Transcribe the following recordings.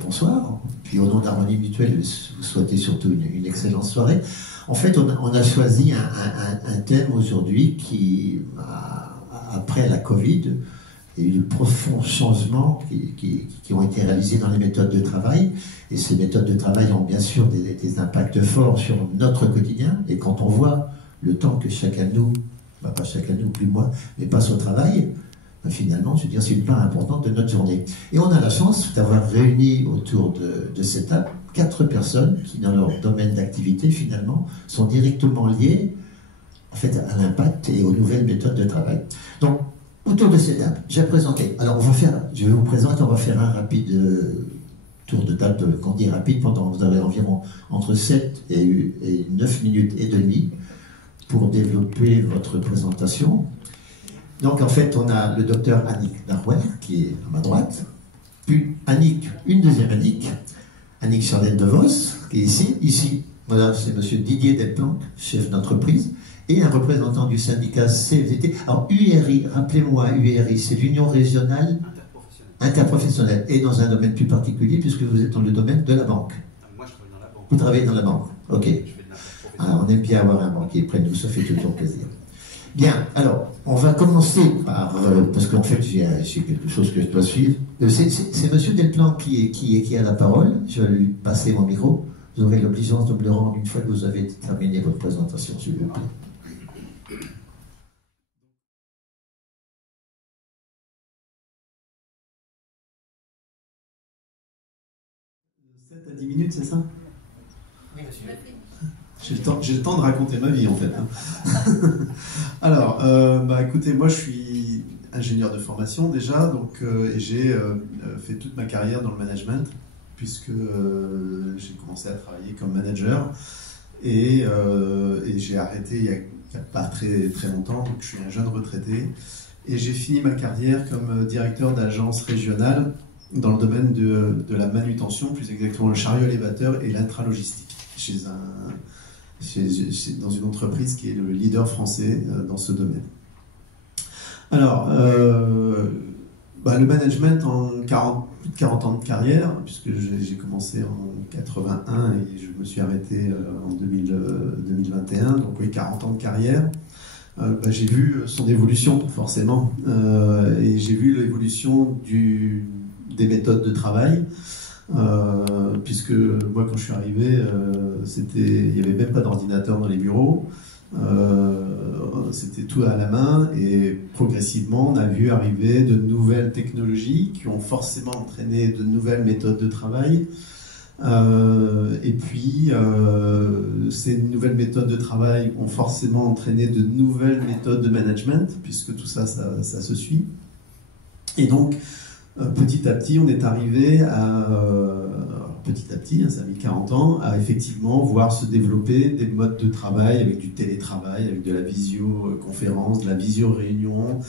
bonsoir. Puis au nom d'Harmonie Mutuelle, vous souhaitez surtout une excellente soirée. En fait, on a choisi un thème aujourd'hui qui, après la Covid, il y a eu de profonds changements qui ont été réalisés dans les méthodes de travail. Et ces méthodes de travail ont bien sûr des impacts forts sur notre quotidien. Et quand on voit le temps que chacun de nous, pas chacun de nous, plus moi, mais passe au travail, finalement, je veux dire, c'est une part importante de notre journée. Et on a la chance d'avoir réuni autour de cette table 4 personnes qui, dans leur domaine d'activité, finalement, sont directement liées en fait, à l'impact et aux nouvelles méthodes de travail. Donc, autour de cette table, j'ai présenté. Alors, je vais vous présenter, on va faire un rapide tour de table, qu'on dit rapide, pendant vous avez environ entre 7 et 9 minutes et demie pour développer votre présentation. Donc, en fait, on a le docteur Annick Darwer, qui est à ma droite, puis une deuxième Annick Charlène de Vos, qui est ici. Ici, voilà, c'est monsieur Didier Delplanque, chef d'entreprise, et un représentant du syndicat CFDT. Alors, URI, rappelez-moi, URI, c'est l'Union Régionale Interprofessionnelle, et dans un domaine plus particulier, puisque vous êtes dans le domaine de la banque. Moi, je travaille dans la banque. Vous travaillez dans la banque, ok. Je fais de la Alors, on aime bien avoir un banquier près de nous, ça fait toujours plaisir. Bien, alors, on va commencer par, parce qu'en fait, j'ai quelque chose que je dois suivre. C'est monsieur Delplanque qui a la parole. Je vais lui passer mon micro. Vous aurez l'obligeance de me le rendre une fois que vous avez terminé votre présentation, s'il vous plaît. 7 à 10 minutes, c'est ça? Oui, monsieur. J'ai le temps de raconter ma vie, en fait. Alors, écoutez, moi, je suis ingénieur de formation, déjà, donc, et j'ai fait toute ma carrière dans le management, puisque j'ai commencé à travailler comme manager, et j'ai arrêté il n'y a pas très, très longtemps, donc je suis un jeune retraité, et j'ai fini ma carrière comme directeur d'agence régionale dans le domaine de la manutention, plus exactement le chariot élévateur et l'intralogistique, dans une entreprise qui est le leader français dans ce domaine. Alors, le management en 40 ans de carrière, puisque j'ai commencé en 81 et je me suis arrêté en 2021, donc oui, 40 ans de carrière. J'ai vu son évolution, forcément, et j'ai vu l'évolution des méthodes de travail. Puisque moi quand je suis arrivé, il n'y avait même pas d'ordinateur dans les bureaux, c'était tout à la main, et progressivement on a vu arriver de nouvelles technologies qui ont forcément entraîné de nouvelles méthodes de travail, et puis ces nouvelles méthodes de travail ont forcément entraîné de nouvelles méthodes de management, puisque tout ça se suit, et donc petit à petit, on est arrivé petit à petit, ça a mis 40 ans, à effectivement voir se développer des modes de travail avec du télétravail, avec de la visioconférence, de la visio-réunion,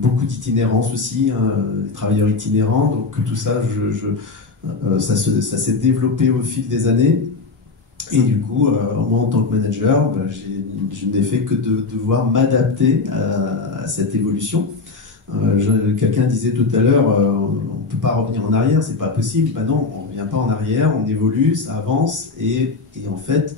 beaucoup d'itinérance aussi, des travailleurs itinérants, donc tout ça, ça s'est développé au fil des années. Et du coup, moi en tant que manager, je n'ai fait que de devoir m'adapter à cette évolution. Quelqu'un disait tout à l'heure, on ne peut pas revenir en arrière, c'est pas possible. Ben non, on ne revient pas en arrière, on évolue, ça avance, et en fait,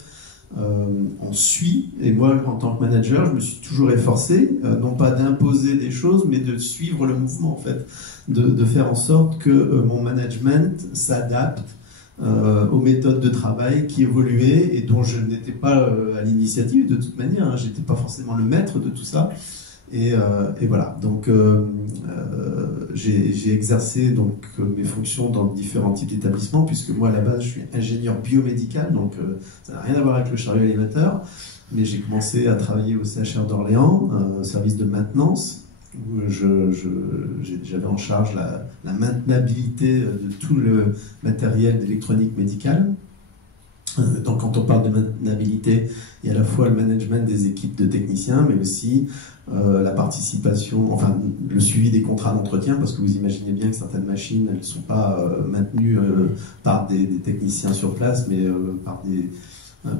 on suit. Et moi, en tant que manager, je me suis toujours efforcé, non pas d'imposer des choses, mais de suivre le mouvement, en fait, de faire en sorte que mon management s'adapte aux méthodes de travail qui évoluaient et dont je n'étais pas à l'initiative de toute manière, hein, j'étais pas forcément le maître de tout ça. Et voilà, donc j'ai exercé donc mes fonctions dans différents types d'établissements, puisque moi à la base je suis ingénieur biomédical, donc ça n'a rien à voir avec le chariot élévateur, mais j'ai commencé à travailler au CHR d'Orléans, au service de maintenance, où j'avais en charge la maintenabilité de tout le matériel d'électronique médicale. Donc quand on parle de maintenabilité, il y a à la fois le management des équipes de techniciens, mais aussi la participation, enfin le suivi des contrats d'entretien, parce que vous imaginez bien que certaines machines, elles ne sont pas maintenues par des techniciens sur place, mais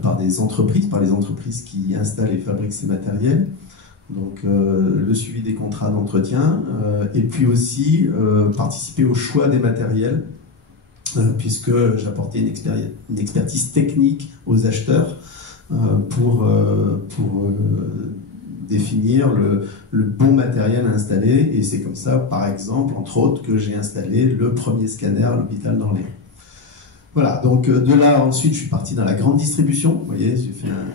par les entreprises qui installent et fabriquent ces matériels. Donc le suivi des contrats d'entretien, et puis aussi participer au choix des matériels, puisque j'apportais une expertise technique aux acheteurs pour définir le bon matériel à installer. Et c'est comme ça, par exemple, entre autres, que j'ai installé le premier scanner à l'hôpital d'Orléans. Voilà, donc de là, ensuite, je suis parti dans la grande distribution. Vous voyez, j'ai fait un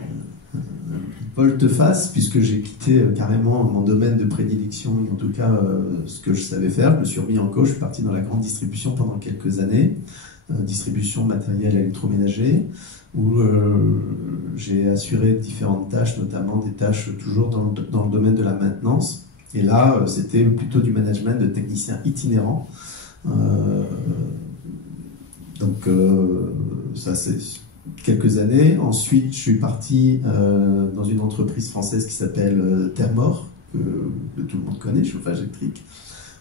volte-face, puisque j'ai quitté carrément mon domaine de prédilection, en tout cas ce que je savais faire. Je me suis remis en cause, je suis parti dans la grande distribution pendant quelques années, distribution matériel électroménager, où j'ai assuré différentes tâches, notamment des tâches toujours dans le domaine de la maintenance. Et là, c'était plutôt du management de techniciens itinérants. Donc ça c'est quelques années. Ensuite, je suis parti dans une entreprise française qui s'appelle Thermor, que tout le monde connaît, chauffage électrique,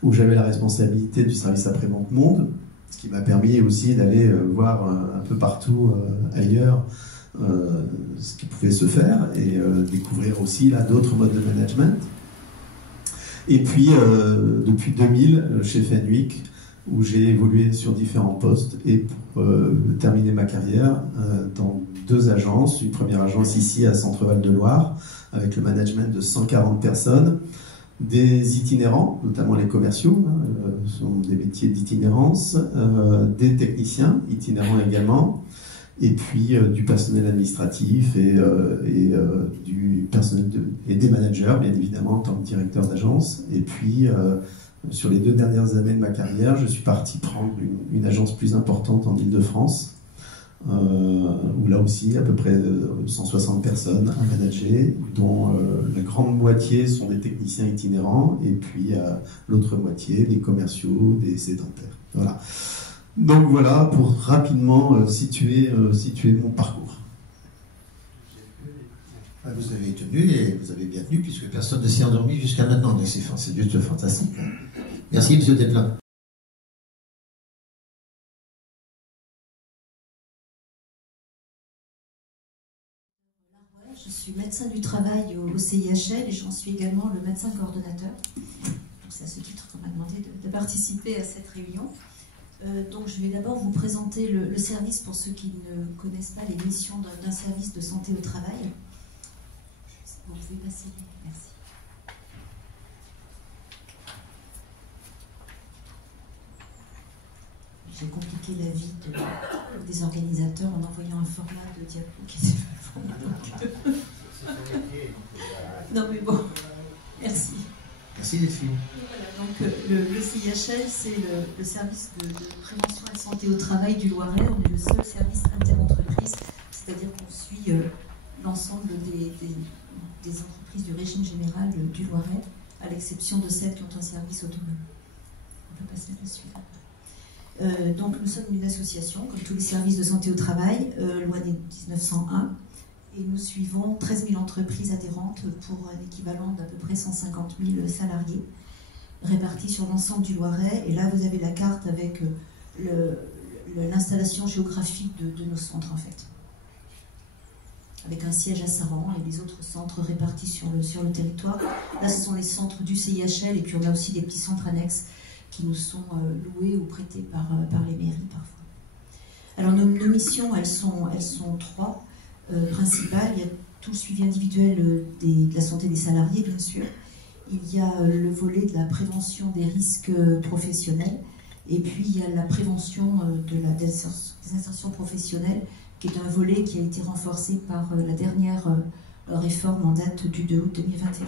où j'avais la responsabilité du service après-vente monde, ce qui m'a permis aussi d'aller voir un peu partout ailleurs ce qui pouvait se faire et découvrir aussi là d'autres modes de management. Et puis, depuis 2000, chez Fenwick, où j'ai évolué sur différents postes et pour terminer ma carrière dans 2 agences. Une première agence ici à Centre-Val de Loire avec le management de 140 personnes, des itinérants, notamment les commerciaux, sont des métiers d'itinérance, des techniciens itinérants également, et puis du personnel administratif et du personnel et des managers, bien évidemment, en tant que directeur d'agence. Et puis sur les 2 dernières années de ma carrière, je suis parti prendre une agence plus importante en Île-de-France, où là aussi à peu près 160 personnes à manager, dont la grande moitié sont des techniciens itinérants, et puis l'autre moitié des commerciaux, des sédentaires. Voilà. Donc voilà pour rapidement situer mon parcours. Vous avez tenu et vous avez bien tenu puisque personne ne s'est endormi jusqu'à maintenant. Donc c'est juste fantastique. Merci, monsieur Desplat. Je suis médecin du travail au CIHL et j'en suis également le médecin coordonnateur. C'est à ce titre qu'on m'a demandé de participer à cette réunion. Donc je vais d'abord vous présenter le service pour ceux qui ne connaissent pas les missions d'un service de santé au travail. Vous pouvez passer, merci. J'ai compliqué la vie des organisateurs en envoyant un format de diapo qui était pas bon. Non mais bon, merci. Merci les filles. Voilà, donc le CIHL, c'est le service de prévention et de santé au travail du Loiret. On est le seul service interentreprise, c'est-à-dire qu'on suit l'ensemble des entreprises du régime général du Loiret, à l'exception de celles qui ont un service autonome. On peut passer à la suivante. Donc nous sommes une association, comme tous les services de santé au travail, loi de 1901, et nous suivons 13 000 entreprises adhérentes pour un équivalent d'à peu près 150 000 salariés, répartis sur l'ensemble du Loiret. Et là, vous avez la carte avec l'installation géographique de nos centres, en fait, avec un siège à Saran et les autres centres répartis sur le territoire. Là, ce sont les centres du CIHL, et puis on a aussi des petits centres annexes qui nous sont loués ou prêtés par les mairies parfois. Alors nos missions, elles sont 3 principales. Il y a tout le suivi individuel de la santé des salariés, bien sûr. Il y a le volet de la prévention des risques professionnels, et puis il y a la prévention des insertions professionnelles, qui est un volet qui a été renforcé par la dernière réforme en date du 2 août 2021.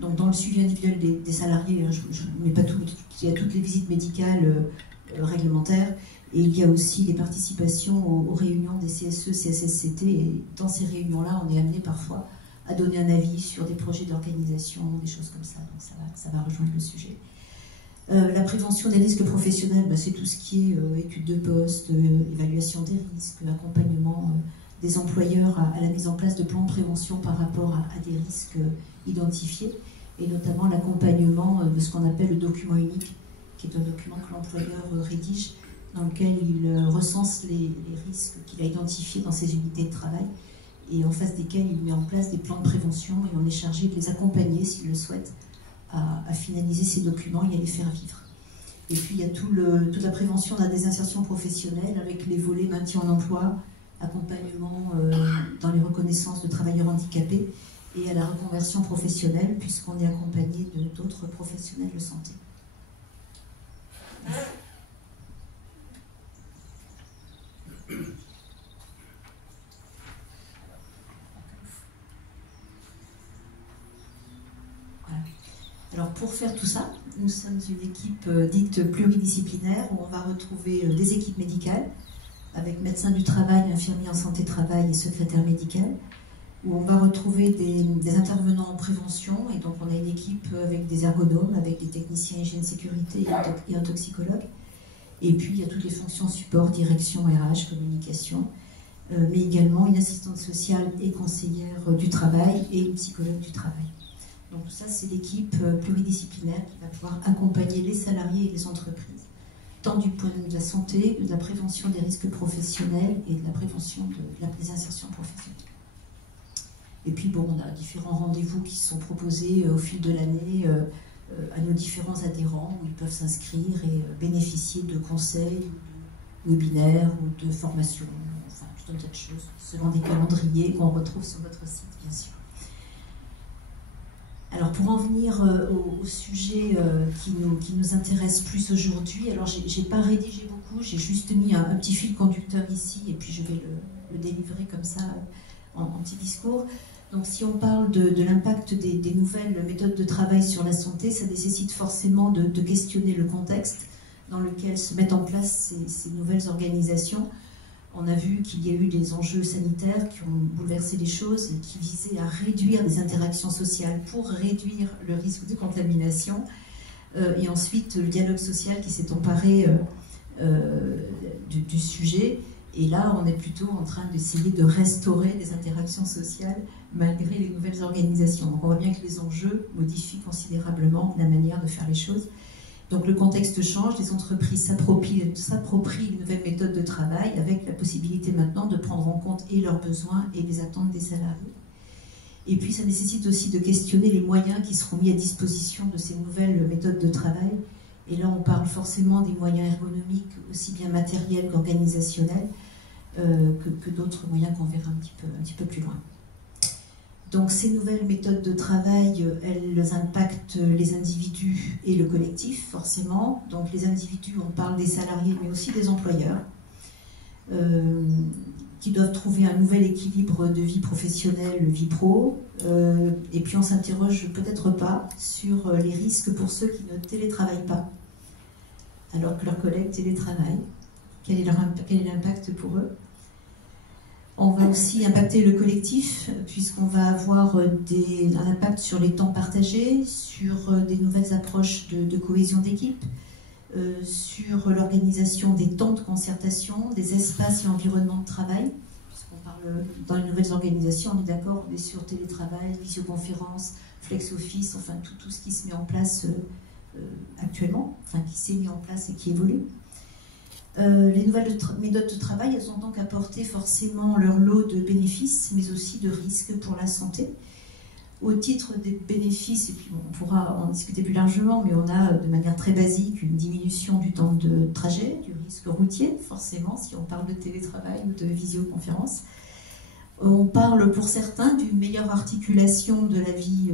Donc dans le suivi individuel des salariés, je ne mets pas tout, il y a toutes les visites médicales réglementaires, et il y a aussi les participations aux réunions des CSE, CSSCT, et dans ces réunions-là, on est amené parfois à donner un avis sur des projets d'organisation, des choses comme ça, donc ça va rejoindre le sujet. La prévention des risques professionnels, c'est tout ce qui est études de poste, évaluation des risques, accompagnement des employeurs à la mise en place de plans de prévention par rapport à des risques identifiés, et notamment l'accompagnement de ce qu'on appelle le document unique, qui est un document que l'employeur rédige, dans lequel il recense les risques qu'il a identifiés dans ses unités de travail, et en face desquels il met en place des plans de prévention, et on est chargé de les accompagner, s'il le souhaite, à finaliser ces documents et à les faire vivre. Et puis il y a toute la prévention de la désinsertion professionnelle avec les volets maintien en emploi, accompagnement dans les reconnaissances de travailleurs handicapés et à la reconversion professionnelle puisqu'on est accompagné d'autres professionnels de santé. Voilà. Alors pour faire tout ça, nous sommes une équipe dite pluridisciplinaire où on va retrouver des équipes médicales avec médecins du travail, infirmiers en santé-travail et secrétaires médicales, où on va retrouver des intervenants en prévention, et donc on a une équipe avec des ergonomes, avec des techniciens hygiène sécurité et un toxicologue. Et puis il y a toutes les fonctions support, direction, RH, communication, mais également une assistante sociale et conseillère du travail et une psychologue du travail. Donc tout ça, c'est l'équipe pluridisciplinaire qui va pouvoir accompagner les salariés et les entreprises, tant du point de vue de la santé, de la prévention des risques professionnels et de la prévention de la désinsertion professionnelle. Et puis bon, on a différents rendez-vous qui sont proposés au fil de l'année à nos différents adhérents où ils peuvent s'inscrire et bénéficier de conseils, de webinaires ou de formations, enfin tout un tas de choses, selon des calendriers qu'on retrouve sur notre site, bien sûr. Alors pour en venir au sujet qui nous intéresse plus aujourd'hui, alors j'ai pas rédigé beaucoup, j'ai juste mis un petit fil conducteur ici et puis je vais le délivrer comme ça en petit discours. Donc si on parle de l'impact des nouvelles méthodes de travail sur la santé, ça nécessite forcément de questionner le contexte dans lequel se mettent en place ces nouvelles organisations. On a vu qu'il y a eu des enjeux sanitaires qui ont bouleversé les choses et qui visaient à réduire les interactions sociales pour réduire le risque de contamination. Et ensuite, le dialogue social qui s'est emparé du sujet. Et là, on est plutôt en train d'essayer de restaurer les interactions sociales malgré les nouvelles organisations. Donc on voit bien que les enjeux modifient considérablement la manière de faire les choses. Donc le contexte change, les entreprises s'approprient une nouvelle méthode de travail avec la possibilité maintenant de prendre en compte et leurs besoins et les attentes des salariés. Et puis ça nécessite aussi de questionner les moyens qui seront mis à disposition de ces nouvelles méthodes de travail. Et là on parle forcément des moyens ergonomiques, aussi bien matériels qu'organisationnels, que d'autres moyens qu'on verra un petit peu plus loin. Donc ces nouvelles méthodes de travail, elles impactent les individus et le collectif, forcément. Donc les individus, on parle des salariés, mais aussi des employeurs, qui doivent trouver un nouvel équilibre de vie professionnelle, vie pro. Et puis on s'interroge peut-être pas sur les risques pour ceux qui ne télétravaillent pas, alors que leurs collègues télétravaillent. Quel est l'impact pour eux? On va aussi impacter le collectif, puisqu'on va avoir un impact sur les temps partagés, sur des nouvelles approches de cohésion d'équipe, sur l'organisation des temps de concertation, des espaces et environnements de travail, puisqu'on parle dans les nouvelles organisations, on est d'accord, on est sur télétravail, visioconférence, flex office, enfin tout ce qui se met en place actuellement, enfin qui s'est mis en place et qui évolue. Les nouvelles méthodes de travail, elles ont donc apporté forcément leur lot de bénéfices, mais aussi de risques pour la santé. Au titre des bénéfices, et puis on pourra en discuter plus largement, mais on a de manière très basique une diminution du temps de trajet, du risque routier, forcément, si on parle de télétravail ou de visioconférence. On parle pour certains d'une meilleure articulation de la vie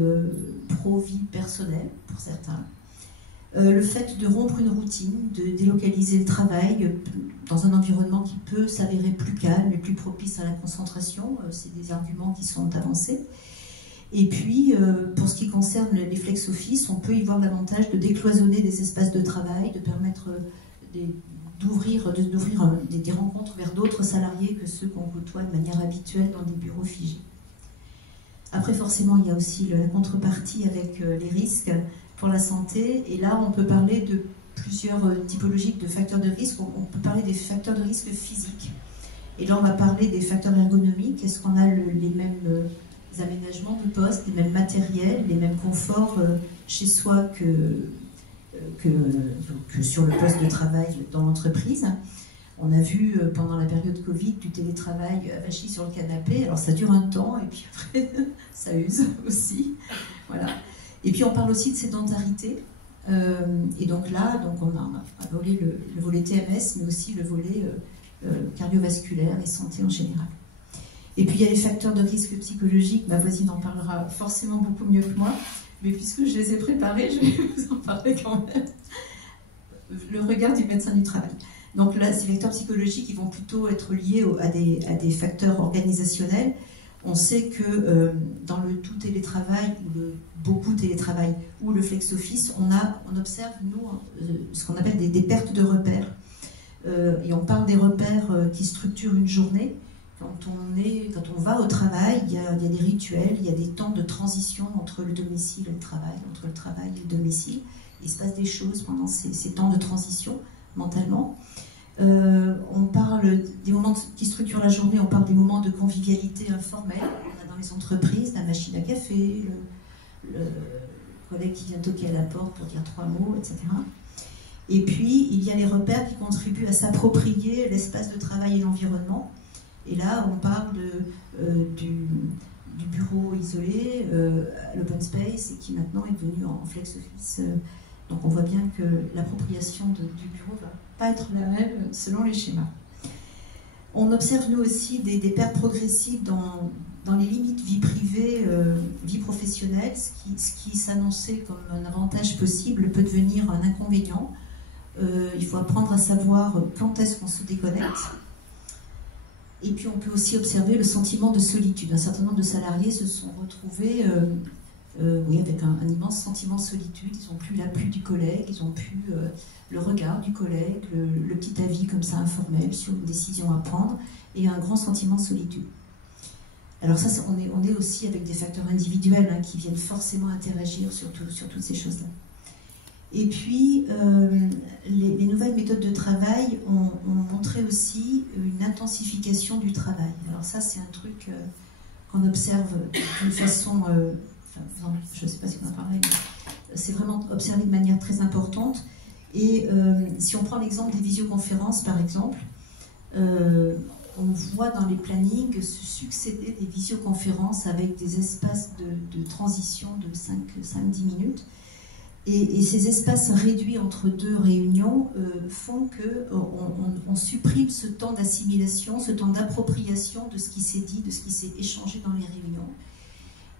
pro-vie personnelle, pour certains. Le fait de rompre une routine, de délocaliser le travail dans un environnement qui peut s'avérer plus calme et plus propice à la concentration, c'est des arguments qui sont avancés. Et puis, pour ce qui concerne les flex office, on peut y voir l'avantage de décloisonner des espaces de travail, de permettre d'ouvrir des rencontres vers d'autres salariés que ceux qu'on côtoie de manière habituelle dans des bureaux figés. Après, forcément, il y a aussi la contrepartie avec les risques pour la santé, et là on peut parler de plusieurs typologies de facteurs de risque. On peut parler des facteurs de risque physiques, et là on va parler des facteurs ergonomiques. Est-ce qu'on a les mêmes aménagements de poste, les mêmes matériels, les mêmes conforts chez soi que sur le poste de travail dans l'entreprise? On a vu pendant la période Covid du télétravail avachi sur le canapé, alors ça dure un temps et puis après ça use aussi, voilà. Et puis on parle aussi de sédentarité, Et donc là, donc on a volé le volet TMS, mais aussi le volet cardiovasculaire et santé en général. Et puis il y a les facteurs de risque psychologique, ma voisine en parlera forcément beaucoup mieux que moi, mais puisque je les ai préparés, je vais vous en parler quand même. Le regard du médecin du travail. Donc là, ces facteurs psychologiques, ils vont plutôt être liés à des facteurs organisationnels. On sait que dans le tout télétravail, ou le beaucoup télétravail, ou le flex-office, on observe, nous, ce qu'on appelle des pertes de repères. Et on parle des repères qui structurent une journée. Quand on va au travail, il y a des rituels, il y a des temps de transition entre le domicile et le travail, entre le travail et le domicile. Il se passe des choses pendant ces temps de transition, mentalement. On parle des moments qui structurent la journée, on parle des moments de convivialité informelle. On a dans les entreprises la machine à café, le collègue qui vient toquer à la porte pour dire 3 mots, etc. Et puis, il y a les repères qui contribuent à s'approprier l'espace de travail et l'environnement. Et là, on parle du bureau isolé, l'open space, et qui maintenant est devenu en flex office. Donc on voit bien que l'appropriation du bureau ne va pas être la même selon les schémas. On observe nous aussi des pertes progressives dans les limites vie privée, vie professionnelle. Ce qui s'annonçait comme un avantage possible peut devenir un inconvénient. Il faut apprendre à savoir quand est-ce qu'on se déconnecte. Et puis on peut aussi observer le sentiment de solitude. Un certain nombre de salariés se sont retrouvés avec un immense sentiment de solitude. Ils n'ont plus l'appui du collègue, ils n'ont plus le regard du collègue, le petit avis comme ça informel sur une décision à prendre, et un grand sentiment de solitude. Alors ça, on est aussi avec des facteurs individuels qui viennent forcément interagir sur toutes ces choses-là. Et puis, les nouvelles méthodes de travail ont montré aussi une intensification du travail. Alors ça, c'est un truc qu'on observe d'une façon... je ne sais pas si on en parlait, mais c'est vraiment observé de manière très importante. Et si on prend l'exemple des visioconférences, par exemple, on voit dans les plannings se succéder des visioconférences avec des espaces de transition de 5-10 minutes. Et ces espaces réduits entre deux réunions font qu'on supprime ce temps d'assimilation, ce temps d'appropriation de ce qui s'est dit, de ce qui s'est échangé dans les réunions.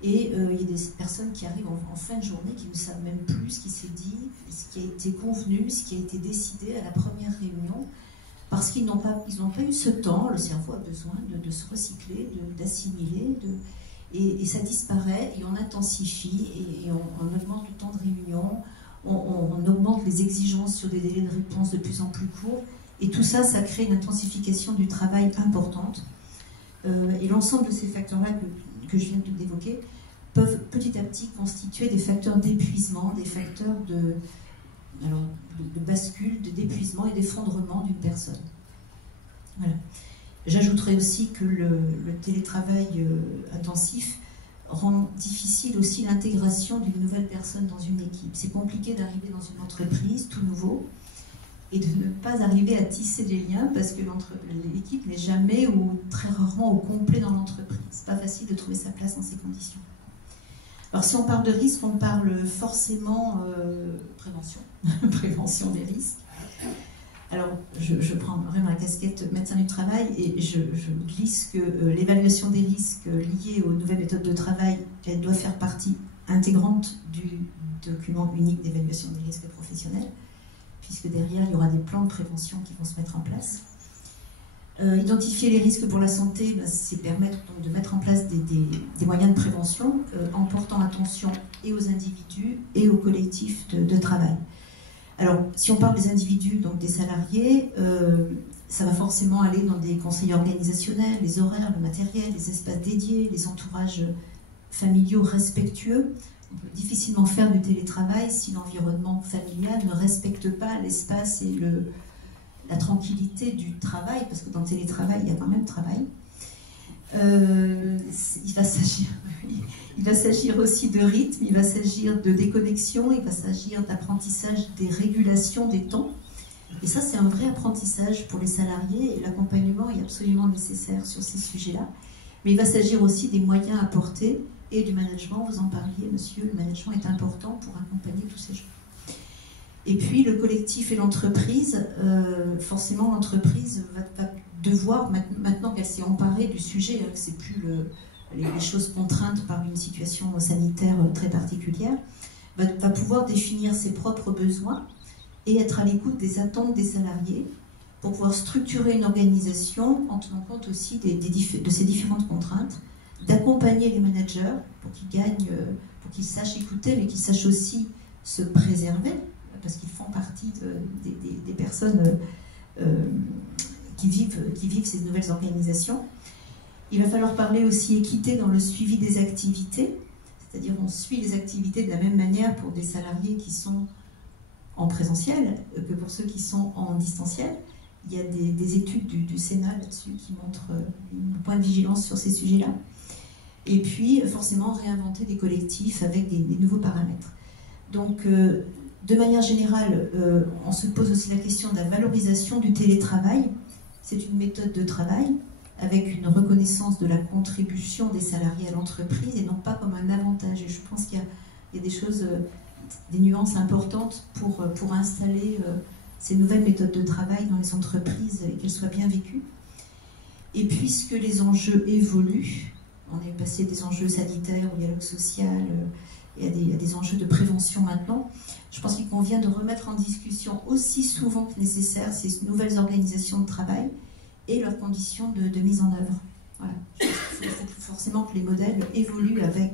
Et il y a des personnes qui arrivent en fin de journée qui ne savent même plus ce qui s'est dit, ce qui a été convenu, ce qui a été décidé à la première réunion, parce qu'ils n'ont pas eu ce temps. Le cerveau a besoin de se recycler, d'assimiler, et ça disparaît, et on intensifie, et on augmente le temps de réunion, on augmente les exigences sur des délais de réponse de plus en plus courts, et tout ça, ça crée une intensification du travail importante. Et l'ensemble de ces facteurs-là que je viens d'évoquer peuvent petit à petit constituer des facteurs d'épuisement, des facteurs de bascule, d'épuisement et d'effondrement d'une personne. Voilà. J'ajouterais aussi que le télétravail intensif rend difficile aussi l'intégration d'une nouvelle personne dans une équipe. C'est compliqué d'arriver dans une entreprise tout nouveau et de ne pas arriver à tisser des liens parce que l'équipe n'est jamais ou très rarement au complet dans l'entreprise. C'est pas facile de trouver sa place dans ces conditions. Alors si on parle de risque, on parle forcément prévention, prévention des risques. Alors je prends vraiment la casquette médecin du travail et je glisse que l'évaluation des risques liés aux nouvelles méthodes de travail, elle doit faire partie intégrante du document unique d'évaluation des risques professionnels, puisque derrière il y aura des plans de prévention qui vont se mettre en place. Identifier les risques pour la santé, c'est permettre donc de mettre en place des moyens de prévention en portant attention et aux individus et aux collectifs de travail. Alors, si on parle des individus, donc des salariés, ça va forcément aller dans des conseils organisationnels, les horaires, le matériel, les espaces dédiés, les entourages familiaux respectueux. On peut difficilement faire du télétravail si l'environnement familial ne respecte pas l'espace et la tranquillité du travail, parce que dans le télétravail, il y a quand même travail. Il va s'agir aussi de rythme, il va s'agir de déconnexion, il va s'agir d'apprentissage des régulations des temps. Et ça, c'est un vrai apprentissage pour les salariés, et l'accompagnement est absolument nécessaire sur ces sujets-là. Mais il va s'agir aussi des moyens apportés et du management. Vous en parliez, monsieur, le management est important pour accompagner tous ces gens. Et puis le collectif et l'entreprise, forcément l'entreprise va devoir, maintenant qu'elle s'est emparée du sujet, que c'est plus les choses contraintes par une situation sanitaire très particulière, va pouvoir définir ses propres besoins et être à l'écoute des attentes des salariés pour pouvoir structurer une organisation en tenant compte aussi de ces différentes contraintes, d'accompagner les managers pour qu'ils gagnent, pour qu'ils sachent écouter, mais qu'ils sachent aussi se préserver, parce qu'ils font partie des personnes qui vivent ces nouvelles organisations. Il va falloir parler aussi équité dans le suivi des activités, c'est-à-dire on suit les activités de la même manière pour des salariés qui sont en présentiel que pour ceux qui sont en distanciel. Il y a des études du Sénat là-dessus qui montrent un point de vigilance sur ces sujets-là. Et puis, forcément, réinventer des collectifs avec des nouveaux paramètres. Donc, de manière générale, on se pose aussi la question de la valorisation du télétravail. C'est une méthode de travail avec une reconnaissance de la contribution des salariés à l'entreprise et non pas comme un avantage. Et je pense qu'il y a des choses, des nuances importantes pour installer ces nouvelles méthodes de travail dans les entreprises et qu'elles soient bien vécues. Et puisque les enjeux évoluent, on est passé des enjeux sanitaires au dialogue social et à des enjeux de prévention maintenant, je pense qu'il convient de remettre en discussion aussi souvent que nécessaire ces nouvelles organisations de travail et leurs conditions de mise en œuvre. Voilà. Il faut forcément que les modèles évoluent avec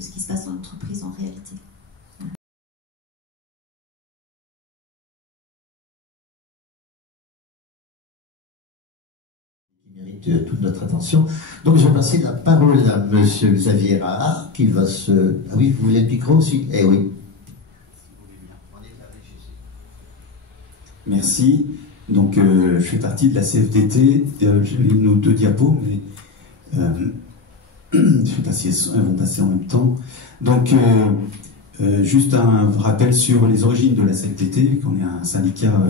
ce qui se passe dans l'entreprise en réalité. Mérite toute notre attention. Donc je vais passer la parole à monsieur Xavier Rahard qui va se... Ah oui, vous voulez le micro aussi? Eh oui. Merci. Donc je fais partie de la CFDT. J'ai nos 2 diapos, mais je ne sais pas si elles vont passer en même temps. Donc juste un rappel sur les origines de la CFDT, qu'on est un syndicat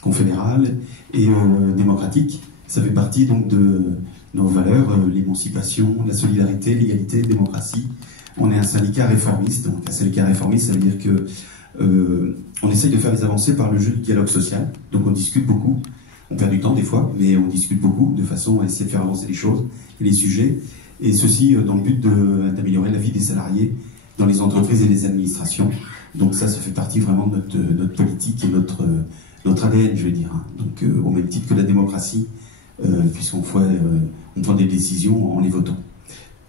confédéral et démocratique. Ça fait partie donc de nos valeurs, l'émancipation, la solidarité, l'égalité, la démocratie. On est un syndicat réformiste. Donc un syndicat réformiste, ça veut dire que on essaye de faire des avancées par le jeu du dialogue social. Donc on discute beaucoup, on perd du temps des fois, mais on discute beaucoup de façon à essayer de faire avancer les choses et les sujets. Et ceci dans le but d'améliorer la vie des salariés dans les entreprises et les administrations. Donc ça fait partie vraiment de notre politique et notre ADN, je vais dire. Donc au même titre que la démocratie, puisqu'on prend des décisions en les votant.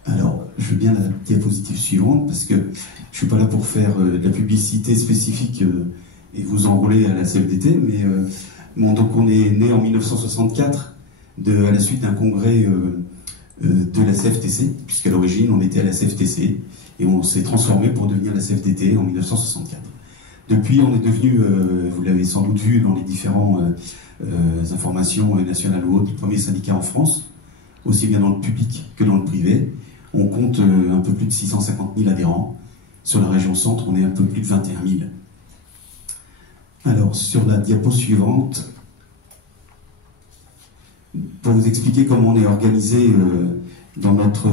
Alors, je veux bien la diapositive suivante, parce que je ne suis pas là pour faire de la publicité spécifique et vous enrôler à la CFDT, mais donc on est né en 1964 à la suite d'un congrès de la CFTC, puisqu'à l'origine on était à la CFTC, et on s'est transformé pour devenir la CFDT en 1964. Depuis, on est devenu, vous l'avez sans doute vu dans les différentes informations nationales ou autres, le premier syndicat en France, aussi bien dans le public que dans le privé. On compte un peu plus de 650 000 adhérents. Sur la région centre, on est un peu plus de 21 000. Alors, sur la diapo suivante, pour vous expliquer comment on est organisé dans notre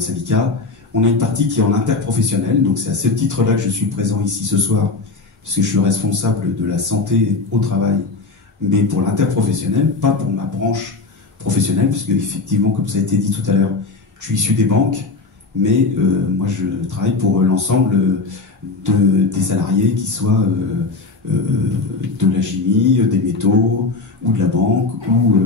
syndicat, on a une partie qui est en interprofessionnel. Donc c'est à ce titre-là que je suis présent ici ce soir, parce que je suis responsable de la santé au travail, mais pour l'interprofessionnel, pas pour ma branche professionnelle, puisque effectivement, comme ça a été dit tout à l'heure, je suis issu des banques, mais moi je travaille pour l'ensemble des salariés, qui soient de la chimie, des métaux, ou de la banque, ou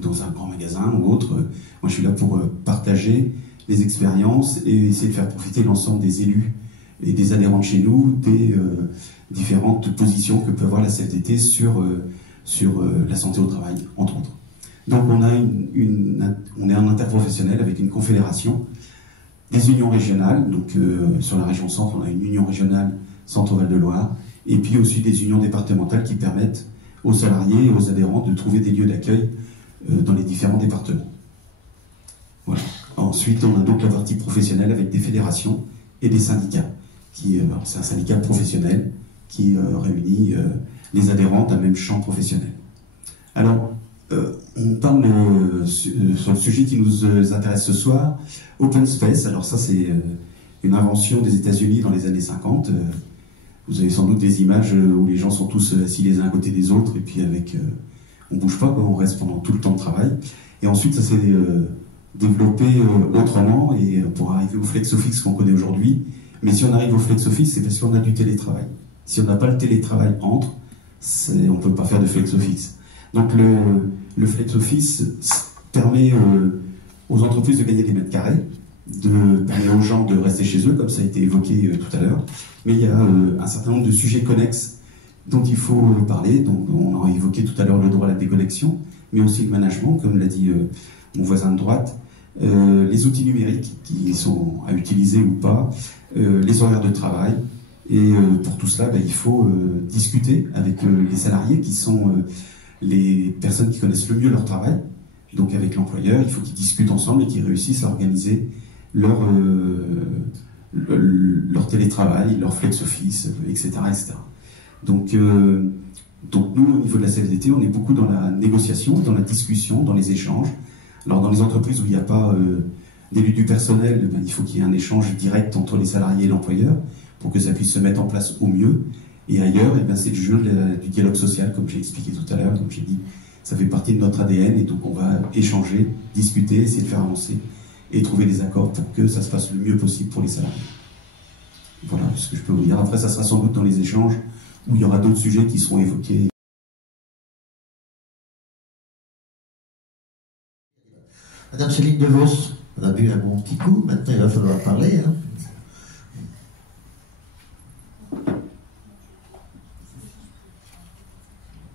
dans un grand magasin ou autre. Moi je suis là pour partager les expériences et essayer de faire profiter l'ensemble des élus et des adhérents de chez nous des différentes positions que peut avoir la CFDT sur la santé au travail, entre autres. Donc on est un interprofessionnel avec une confédération, des unions régionales. Donc sur la région centre, on a une union régionale Centre-Val de Loire, et puis aussi des unions départementales qui permettent aux salariés et aux adhérents de trouver des lieux d'accueil dans les différents départements. Voilà. Ensuite, on a donc la partie professionnelle avec des fédérations et des syndicats. C'est un syndicat professionnel qui réunit les adhérents d'un même champ professionnel. Alors, on parle sur le sujet qui nous intéresse ce soir, Open Space. Alors ça, c'est une invention des États-Unis dans les années 50. Vous avez sans doute des images où les gens sont tous assis les uns à côté des autres et puis on bouge pas, quoi, on reste pendant tout le temps de travail. Et ensuite, ça s'est développé autrement et pour arriver au flex office qu'on connaît aujourd'hui. Mais si on arrive au flex office, c'est parce qu'on a du télétravail. Si on n'a pas le télétravail on ne peut pas faire de flex office. Donc le flex office permet aux entreprises de gagner des mètres carrés, permet aux gens de rester chez eux, comme ça a été évoqué tout à l'heure. Mais il y a un certain nombre de sujets connexes dont il faut parler. Donc, on a évoqué tout à l'heure le droit à la déconnexion, mais aussi le management, comme l'a dit mon voisin de droite, les outils numériques qui sont à utiliser ou pas, les horaires de travail. Et pour tout cela, il faut discuter avec les salariés qui sont les personnes qui connaissent le mieux leur travail. Donc avec l'employeur, il faut qu'ils discutent ensemble et qu'ils réussissent à organiser leur télétravail, leur flex office, etc. etc. Donc nous, au niveau de la CFDT, on est beaucoup dans la négociation, dans la discussion, dans les échanges. Alors dans les entreprises où il n'y a pas d'élu du personnel, il faut qu'il y ait un échange direct entre les salariés et l'employeur pour que ça puisse se mettre en place au mieux. Et ailleurs, c'est le jeu du dialogue social, comme j'ai expliqué tout à l'heure. Donc j'ai dit, ça fait partie de notre ADN et donc on va échanger, discuter, essayer de faire avancer et trouver des accords pour que ça se passe le mieux possible pour les salariés. Voilà ce que je peux vous dire. Après, ça sera sans doute dans les échanges où il y aura d'autres sujets qui seront évoqués. Madame Céline DeVos, on a bu un bon petit coup, maintenant il va falloir parler. Hein.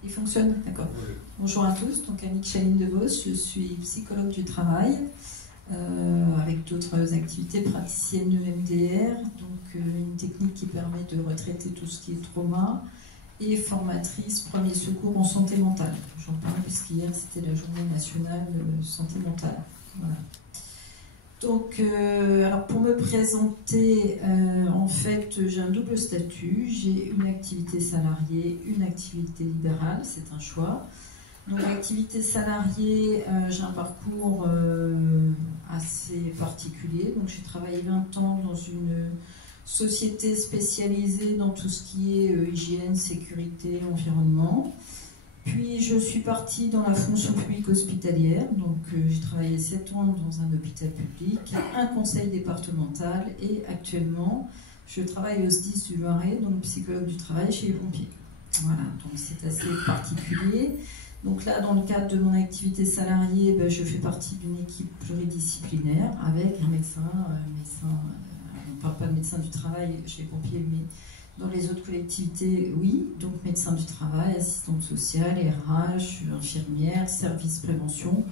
Il fonctionne, d'accord. Bonjour à tous, donc Annick Céline DeVos, je suis psychologue du travail, avec d'autres activités, praticienne de MDR, donc une technique qui permet de retraiter tout ce qui est trauma, et formatrice premier secours en santé mentale. J'en parle parce qu'hier c'était la journée nationale santé mentale. Voilà. Donc, alors pour me présenter, en fait, j'ai un double statut. J'ai une activité salariée, une activité libérale, c'est un choix. Donc, l'activité salariée, j'ai un parcours assez particulier. Donc, j'ai travaillé 20 ans dans une société spécialisée dans tout ce qui est hygiène, sécurité, environnement. Puis je suis partie dans la fonction publique hospitalière, donc j'ai travaillé 7 ans dans un hôpital public, un conseil départemental et actuellement je travaille au SDIS du Loiret, donc psychologue du travail chez les pompiers. Voilà, donc c'est assez particulier. Donc là, dans le cadre de mon activité salariée, je fais partie d'une équipe pluridisciplinaire avec un médecin, on ne parle pas de médecin du travail chez les pompiers, mais dans les autres collectivités, oui, donc médecin du travail, assistante sociale, RH, infirmière, service prévention.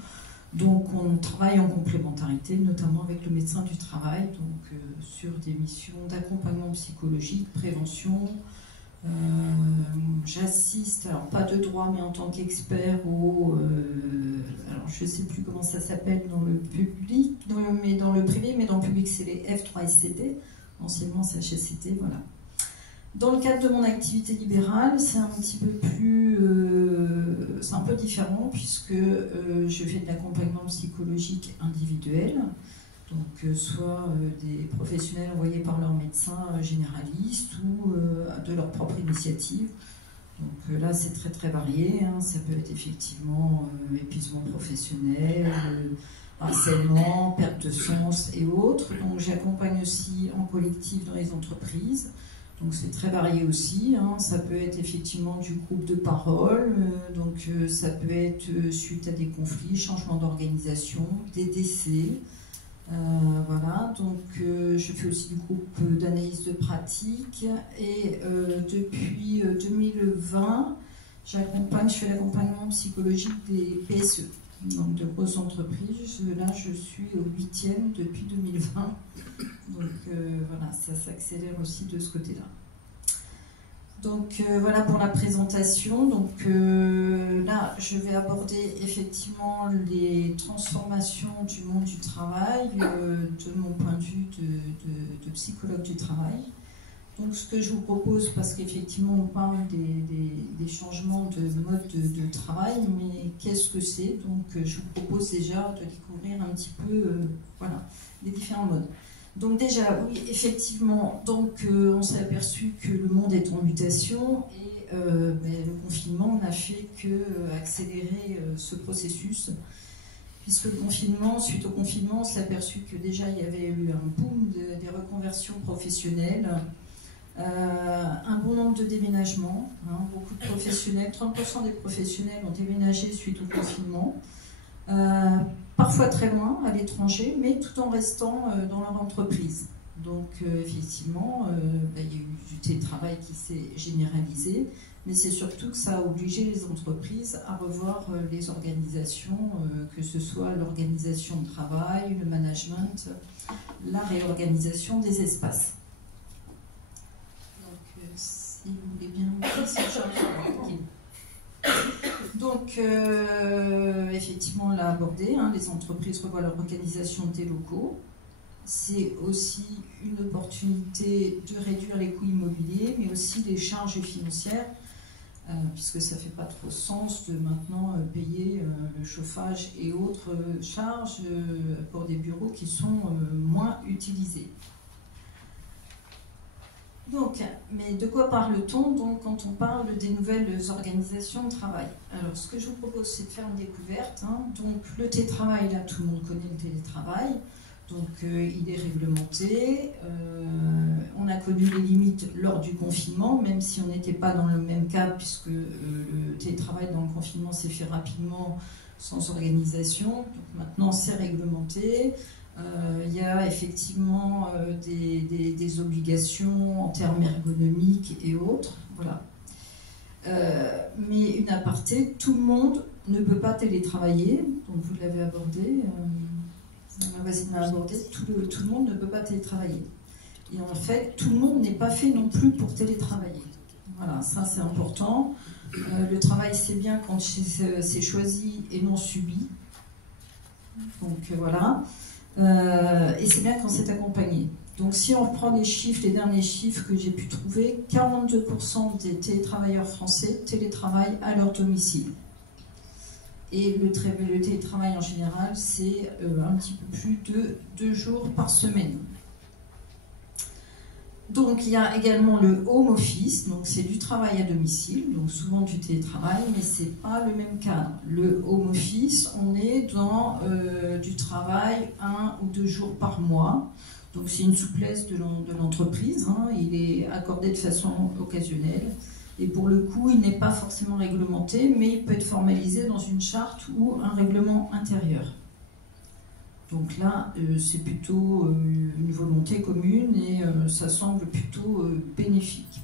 Donc on travaille en complémentarité, notamment avec le médecin du travail, donc sur des missions d'accompagnement psychologique, prévention. J'assiste, alors pas de droit, mais en tant qu'expert alors je ne sais plus comment ça s'appelle dans le public, mais dans le privé, mais dans le public c'est les F3SCT, anciennement CHSCT, voilà. Dans le cadre de mon activité libérale, c'est un petit peu plus, c'est un peu différent puisque je fais de l'accompagnement psychologique individuel, donc soit des professionnels envoyés par leur médecin généraliste ou de leur propre initiative. Donc là, c'est très très varié, hein. Ça peut être effectivement épuisement professionnel, harcèlement, perte de sens et autres. Donc j'accompagne aussi en collectif dans les entreprises. Donc c'est très varié aussi, hein. Ça peut être effectivement du groupe de parole, donc ça peut être suite à des conflits, changement d'organisation, des décès, voilà. Donc je fais aussi du groupe d'analyse de pratique et depuis 2020, je fais l'accompagnement psychologique des PSE, donc de grosses entreprises. Là je suis au 8e depuis 2020. Donc voilà, ça s'accélère aussi de ce côté-là. Donc voilà pour la présentation. Donc là, je vais aborder effectivement les transformations du monde du travail de mon point de vue de psychologue du travail. Donc ce que je vous propose, parce qu'effectivement on parle des changements de mode de travail, mais qu'est-ce que c'est? Donc je vous propose déjà de découvrir un petit peu voilà, les différents modes. Donc déjà, oui, effectivement, donc, on s'est aperçu que le monde est en mutation et le confinement n'a fait que accélérer ce processus. Puisque le confinement, suite au confinement, on s'est aperçu que déjà il y avait eu un boom des reconversions professionnelles, un bon nombre de déménagements, beaucoup de professionnels, 30% des professionnels ont déménagé suite au confinement, parfois très loin, à l'étranger, mais tout en restant dans leur entreprise. Donc effectivement, il y a eu du télétravail qui s'est généralisé, mais c'est surtout que ça a obligé les entreprises à revoir les organisations, que ce soit l'organisation de travail, le management, la réorganisation des espaces. Donc si vous voulez bien donc effectivement, on l'a abordé, les entreprises revoient leur organisation des locaux. C'est aussi une opportunité de réduire les coûts immobiliers, mais aussi les charges financières, puisque ça ne fait pas trop sens de maintenant payer le chauffage et autres charges pour des bureaux qui sont moins utilisés. Donc, mais de quoi parle-t-on donc quand on parle des nouvelles organisations de travail? Alors, ce que je vous propose, c'est de faire une découverte. Donc, le télétravail, là, tout le monde connaît le télétravail. Donc, il est réglementé. On a connu les limites lors du confinement, même si on n'était pas dans le même cas, puisque le télétravail dans le confinement s'est fait rapidement, sans organisation. Donc, maintenant, c'est réglementé. Il y a effectivement des obligations en termes ergonomiques et autres. Voilà. Mais une aparté, tout le monde ne peut pas télétravailler. Donc, vous l'avez abordé. Ma voisine l'a abordé, tout le monde ne peut pas télétravailler. Et en fait, tout le monde n'est pas fait non plus pour télétravailler. Voilà, ça c'est important. Le travail, c'est bien quand c'est choisi et non subi. Donc voilà. Et c'est bien quand c'est accompagné. Donc si on reprend les chiffres, les derniers chiffres que j'ai pu trouver, 42% des télétravailleurs français télétravaillent à leur domicile. Et le télétravail en général, c'est un petit peu plus de 2 jours par semaine. Donc il y a également le home office, donc c'est du travail à domicile, donc souvent du télétravail, mais ce n'est pas le même cadre. Le home office, on est dans du travail 1 ou 2 jours par mois, donc c'est une souplesse de l'entreprise, il est accordé de façon occasionnelle. Et pour le coup, il n'est pas forcément réglementé, mais il peut être formalisé dans une charte ou un règlement intérieur. Donc là, c'est plutôt une volonté commune et ça semble plutôt bénéfique.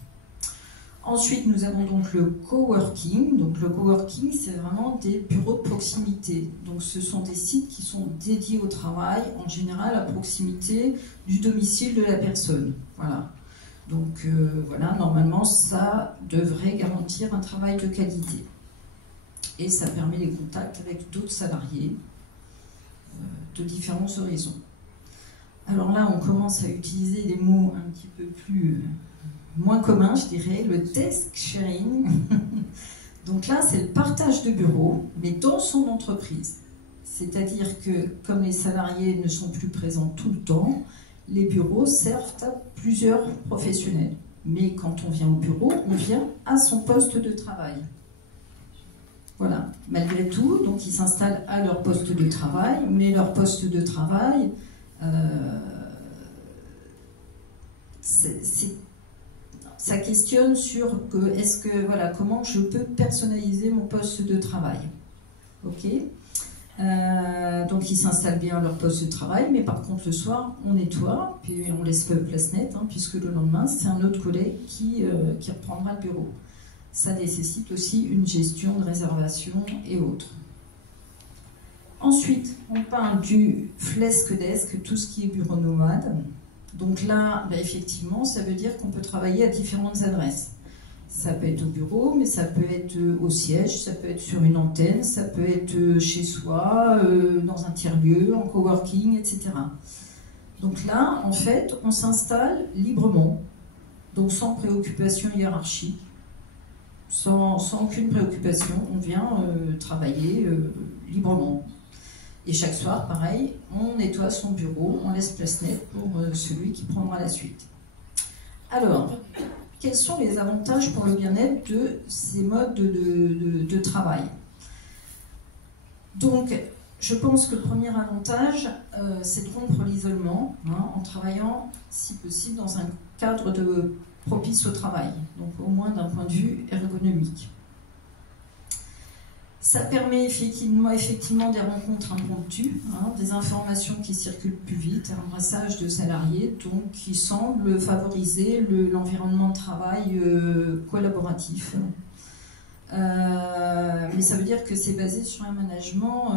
Ensuite, nous avons donc le coworking. Donc le coworking, c'est vraiment des bureaux de proximité. Donc ce sont des sites qui sont dédiés au travail, en général à proximité du domicile de la personne. Voilà. Donc voilà, normalement, ça devrait garantir un travail de qualité. Et ça permet les contacts avec d'autres salariés de différents horizons. Alors là, on commence à utiliser des mots un petit peu plus moins communs, je dirais, le desk sharing. Donc là, c'est le partage de bureaux, mais dans son entreprise. C'est-à-dire que, comme les salariés ne sont plus présents tout le temps, les bureaux servent à plusieurs professionnels. Mais quand on vient au bureau, on vient à son poste de travail. Voilà. Malgré tout, donc ils s'installent à leur poste de travail, mais leur poste de travail, ça questionne sur comment je peux personnaliser mon poste de travail. Ok ? Donc ils s'installent bien à leur poste de travail, mais par contre le soir on nettoie, puis on laisse place nette, puisque le lendemain c'est un autre collègue qui reprendra le bureau. Ça nécessite aussi une gestion de réservation et autres. Ensuite, on parle du Flexdesk, tout ce qui est bureau nomade. Donc là, effectivement, ça veut dire qu'on peut travailler à différentes adresses. Ça peut être au bureau, mais ça peut être au siège, ça peut être sur une antenne, ça peut être chez soi, dans un tiers-lieu, en coworking, etc. Donc là, en fait, on s'installe librement, donc sans préoccupation hiérarchique, sans aucune préoccupation, on vient travailler librement. Et chaque soir, pareil, on nettoie son bureau, on laisse place nette pour celui qui prendra la suite. Alors, quels sont les avantages pour le bien-être de ces modes de travail? Donc, je pense que le premier avantage, c'est de rompre l'isolement, en travaillant, si possible, dans un cadre propice au travail, donc au moins d'un point de vue ergonomique. Ça permet effectivement des rencontres impromptues, des informations qui circulent plus vite, un brassage de salariés donc, qui semble favoriser l'environnement de travail collaboratif. Mais ça veut dire que c'est basé sur un management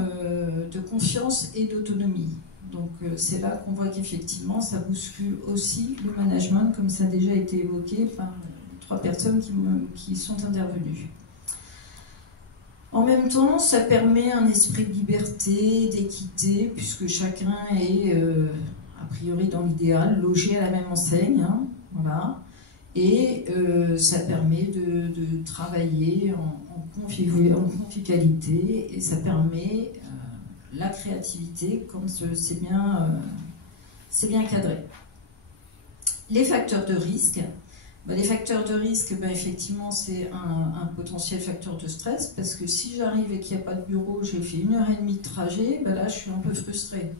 de confiance et d'autonomie. Donc c'est là qu'on voit qu'effectivement ça bouscule aussi le management, comme ça a déjà été évoqué par 3 personnes qui sont intervenues. En même temps, ça permet un esprit de liberté, d'équité, puisque chacun est, a priori dans l'idéal, logé à la même enseigne. Voilà. Et ça permet de travailler en convivialité, et ça permet la créativité quand c'est bien cadré. Les facteurs de risque. Les facteurs de risque, effectivement, c'est un potentiel facteur de stress, parce que si j'arrive et qu'il n'y a pas de bureau, j'ai fait 1h30 de trajet, là je suis un peu frustrée.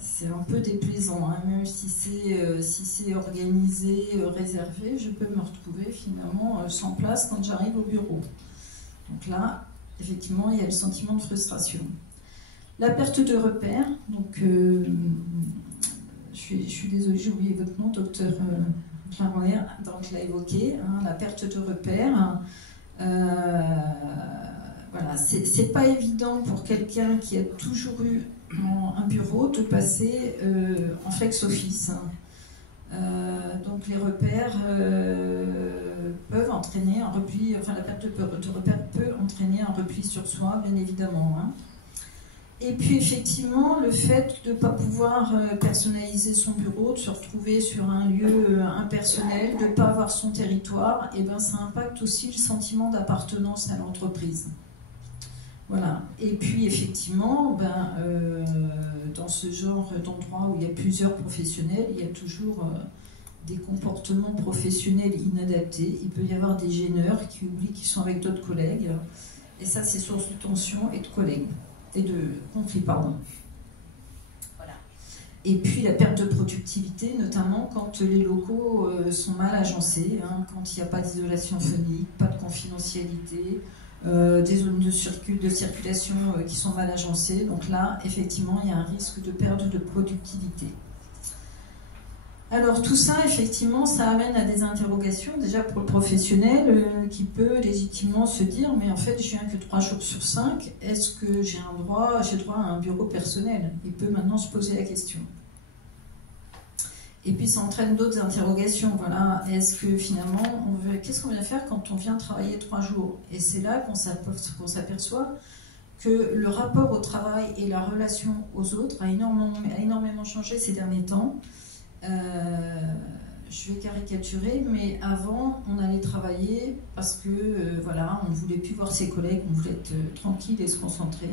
C'est un peu déplaisant, même si c'est organisé, réservé, je peux me retrouver finalement sans place quand j'arrive au bureau. Donc là, effectivement, il y a le sentiment de frustration. La perte de repères, donc je suis désolée, j'ai oublié votre nom, docteur Claroyer, donc l'a évoqué, la perte de repères. Voilà, c'est pas évident pour quelqu'un qui a toujours eu un bureau de passer en flex office. Donc les repères peuvent entraîner un repli, enfin la perte de repères peut entraîner un repli sur soi, bien évidemment. Et puis effectivement, le fait de ne pas pouvoir personnaliser son bureau, de se retrouver sur un lieu impersonnel, de ne pas avoir son territoire, et ça impacte aussi le sentiment d'appartenance à l'entreprise. Voilà. Et puis effectivement, dans ce genre d'endroit où il y a plusieurs professionnels, il y a toujours des comportements professionnels inadaptés. Il peut y avoir des gêneurs qui oublient qu'ils sont avec d'autres collègues. Et ça, c'est source de tension et de collègues. Et de conflit, pardon. Voilà. Et puis la perte de productivité, notamment quand les locaux sont mal agencés, quand il n'y a pas d'isolation phonique, pas de confidentialité, des zones de circulation qui sont mal agencées. Donc là, effectivement, il y a un risque de perte de productivité. Alors tout ça, effectivement, ça amène à des interrogations, déjà pour le professionnel qui peut légitimement se dire « mais en fait, je viens que 3 jours sur 5, est-ce que j'ai droit à un bureau personnel ?» Il peut maintenant se poser la question. Et puis ça entraîne d'autres interrogations. Voilà, est-ce que finalement, qu'est-ce qu'on vient faire quand on vient travailler 3 jours? Et c'est là qu'on s'aperçoit que le rapport au travail et la relation aux autres a énormément changé ces derniers temps. Je vais caricaturer, mais avant, on allait travailler parce que voilà, on ne voulait plus voir ses collègues, on voulait être tranquille et se concentrer.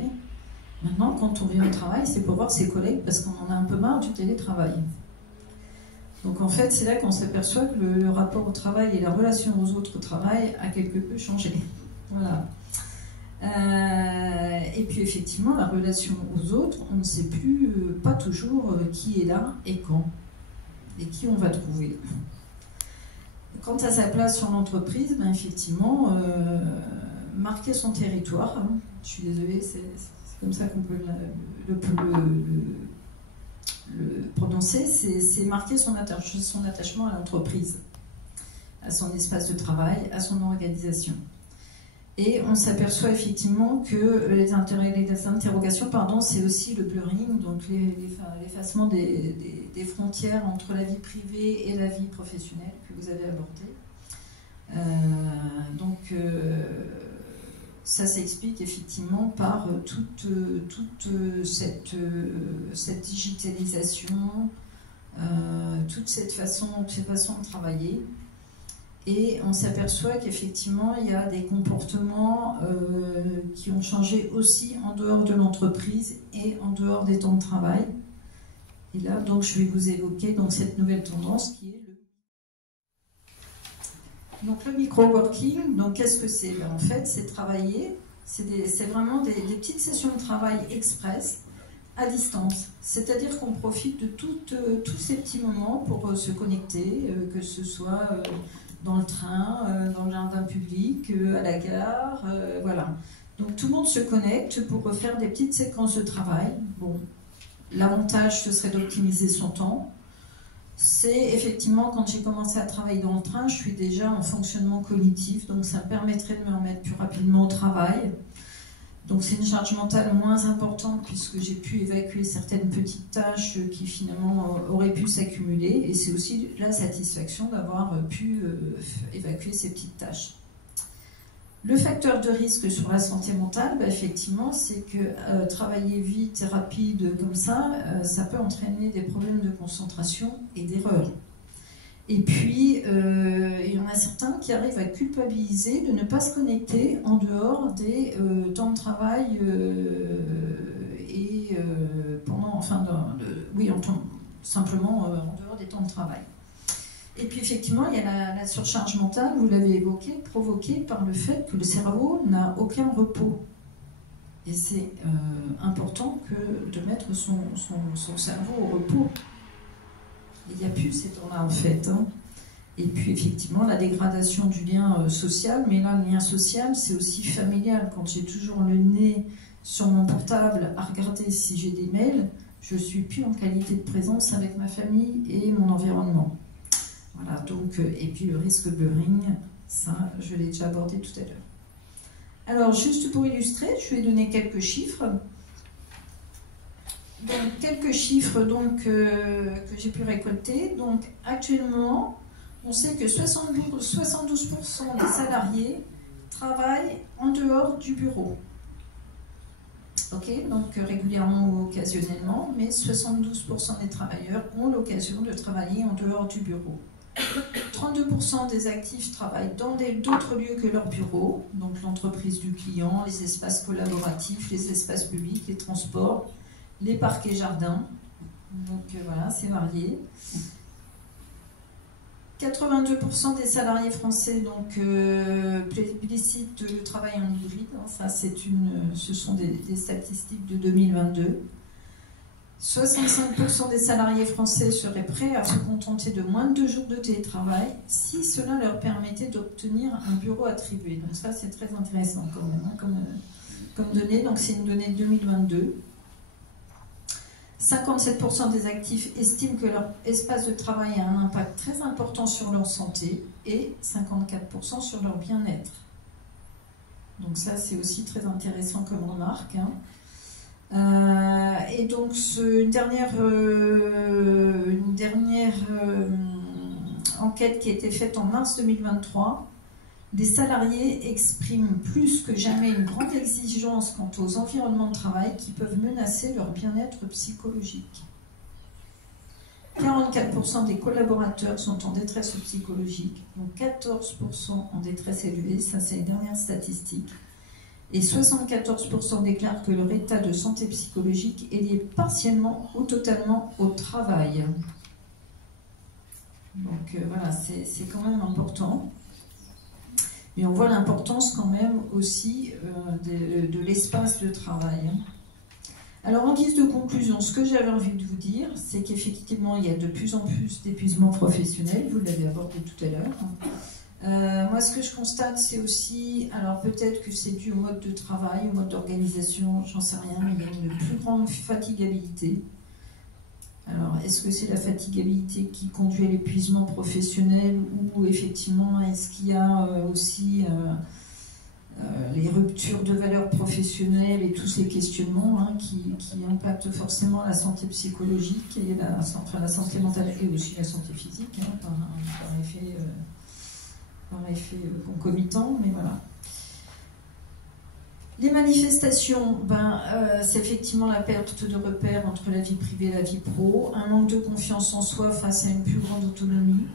Maintenant, quand on vient au travail, c'est pour voir ses collègues parce qu'on en a un peu marre du télétravail. Donc en fait, c'est là qu'on s'aperçoit que le rapport au travail et la relation aux autres au travail a quelque peu changé. Voilà. Et puis effectivement, la relation aux autres, on ne sait plus, pas toujours qui est là et quand. Et qui on va trouver. Quant à sa place sur l'entreprise, effectivement, marquer son territoire, je suis désolée, c'est comme ça qu'on peut le prononcer, c'est marquer son attachement à l'entreprise, à son espace de travail, à son organisation. Et on s'aperçoit effectivement que les interrogations, c'est aussi le blurring, donc l'effacement des frontières entre la vie privée et la vie professionnelle que vous avez abordé. Ça s'explique effectivement par toute cette digitalisation, toute cette façon de travailler. Et on s'aperçoit qu'effectivement, il y a des comportements qui ont changé aussi en dehors de l'entreprise et en dehors des temps de travail. Et là, donc, je vais vous évoquer donc, cette nouvelle tendance qui est le micro-working. Donc, qu'est-ce que c'est? En fait, c'est travailler, c'est vraiment des petites sessions de travail express à distance. C'est-à-dire qu'on profite de tous ces petits moments pour se connecter, que ce soit dans le train, dans le jardin public, à la gare, voilà. Donc, tout le monde se connecte pour faire des petites séquences de travail. Bon, l'avantage, ce serait d'optimiser son temps. C'est effectivement, quand j'ai commencé à travailler dans le train, je suis déjà en fonctionnement cognitif, donc ça me permettrait de me remettre plus rapidement au travail. Donc c'est une charge mentale moins importante puisque j'ai pu évacuer certaines petites tâches qui finalement auraient pu s'accumuler, et c'est aussi la satisfaction d'avoir pu évacuer ces petites tâches. Le facteur de risque sur la santé mentale, bah, effectivement, c'est que travailler vite et rapide comme ça, ça peut entraîner des problèmes de concentration et d'erreur. Et puis, il y en a certains qui arrivent à culpabiliser de ne pas se connecter en dehors des temps de travail et pendant, enfin, simplement en dehors des temps de travail. Et puis effectivement, il y a la surcharge mentale, vous l'avez évoqué, provoquée par le fait que le cerveau n'a aucun repos. Et c'est important de mettre son cerveau au repos. Il n'y a plus ces temps-là en fait. Hein. Et puis effectivement, la dégradation du lien social, mais là, le lien social, c'est aussi familial. Quand j'ai toujours le nez sur mon portable à regarder si j'ai des mails, je ne suis plus en qualité de présence avec ma famille et mon environnement. Voilà, donc, et puis le risque blurring, ça, je l'ai déjà abordé tout à l'heure. Alors, juste pour illustrer, je vais donner quelques chiffres. Donc, quelques chiffres donc, que j'ai pu récolter. Donc, actuellement, on sait que 72% des salariés travaillent en dehors du bureau. Ok, donc régulièrement ou occasionnellement, mais 72% des travailleurs ont l'occasion de travailler en dehors du bureau. 32% des actifs travaillent dans d'autres lieux que leur bureau, donc l'entreprise du client, les espaces collaboratifs, les espaces publics, les transports, les parcs et jardins. Donc voilà, c'est varié. 82% des salariés français donc, plébiscitent le travail en hybride. Ça, ce sont des statistiques de 2022. 65% des salariés français seraient prêts à se contenter de moins de 2 jours de télétravail si cela leur permettait d'obtenir un bureau attribué. Donc ça, c'est très intéressant quand même, hein, comme donnée. Donc c'est une donnée de 2022. 57% des actifs estiment que leur espace de travail a un impact très important sur leur santé et 54% sur leur bien-être. Donc ça, c'est aussi très intéressant comme remarque. Hein. Et donc, une dernière enquête qui a été faite en mars 2023, les salariés expriment plus que jamais une grande exigence quant aux environnements de travail qui peuvent menacer leur bien-être psychologique. 44% des collaborateurs sont en détresse psychologique, donc 14% en détresse élevée, ça c'est les dernières statistiques. Et 74% déclarent que leur état de santé psychologique est lié partiellement ou totalement au travail. Donc voilà, c'est quand même important. Mais on voit l'importance quand même aussi de l'espace de travail. Alors en guise de conclusion, ce que j'avais envie de vous dire, c'est qu'effectivement il y a de plus en plus d'épuisement professionnel, vous l'avez abordé tout à l'heure. Moi, ce que je constate, c'est aussi, alors peut-être que c'est dû au mode de travail, au mode d'organisation, j'en sais rien, mais il y a une plus grande fatigabilité. Alors, est-ce que c'est la fatigabilité qui conduit à l'épuisement professionnel ou effectivement, est-ce qu'il y a aussi les ruptures de valeurs professionnelles et tous ces questionnements hein, qui impactent forcément la santé psychologique et la santé mentale et aussi la santé physique hein, par effet concomitant, mais voilà. Les manifestations, c'est effectivement la perte de repères entre la vie privée et la vie pro, un manque de confiance en soi face à une plus grande autonomie,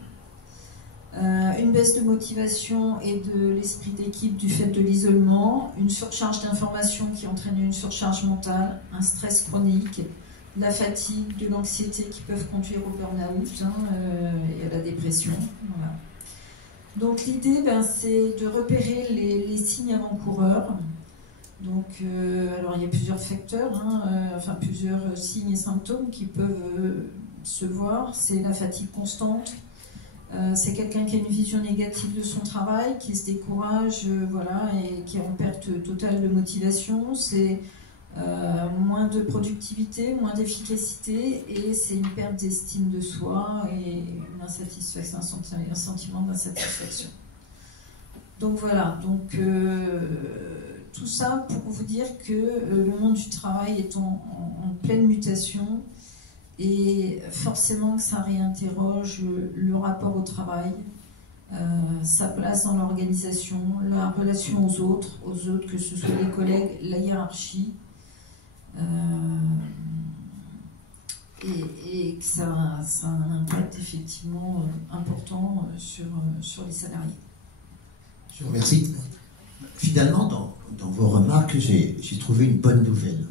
Une baisse de motivation et de l'esprit d'équipe du fait de l'isolement, une surcharge d'informations qui entraîne une surcharge mentale, un stress chronique, la fatigue, de l'anxiété qui peuvent conduire au burn-out et à la dépression. Voilà. Donc l'idée, c'est de repérer les signes avant-coureurs. Donc, alors il y a plusieurs facteurs, plusieurs signes et symptômes qui peuvent se voir. C'est la fatigue constante. C'est quelqu'un qui a une vision négative de son travail, qui se décourage, et qui est en perte totale de motivation. C'est moins de productivité, moins d'efficacité, et c'est une perte d'estime de soi et une insatisfaction, un sentiment d'insatisfaction. Donc voilà, tout ça pour vous dire que le monde du travail est en pleine mutation. Et forcément que ça réinterroge le rapport au travail, sa place dans l'organisation, la relation aux autres, que ce soit les collègues, la hiérarchie, et que ça a un impact effectivement important sur les salariés. Je vous remercie. Finalement, dans vos remarques, j'ai trouvé une bonne nouvelle.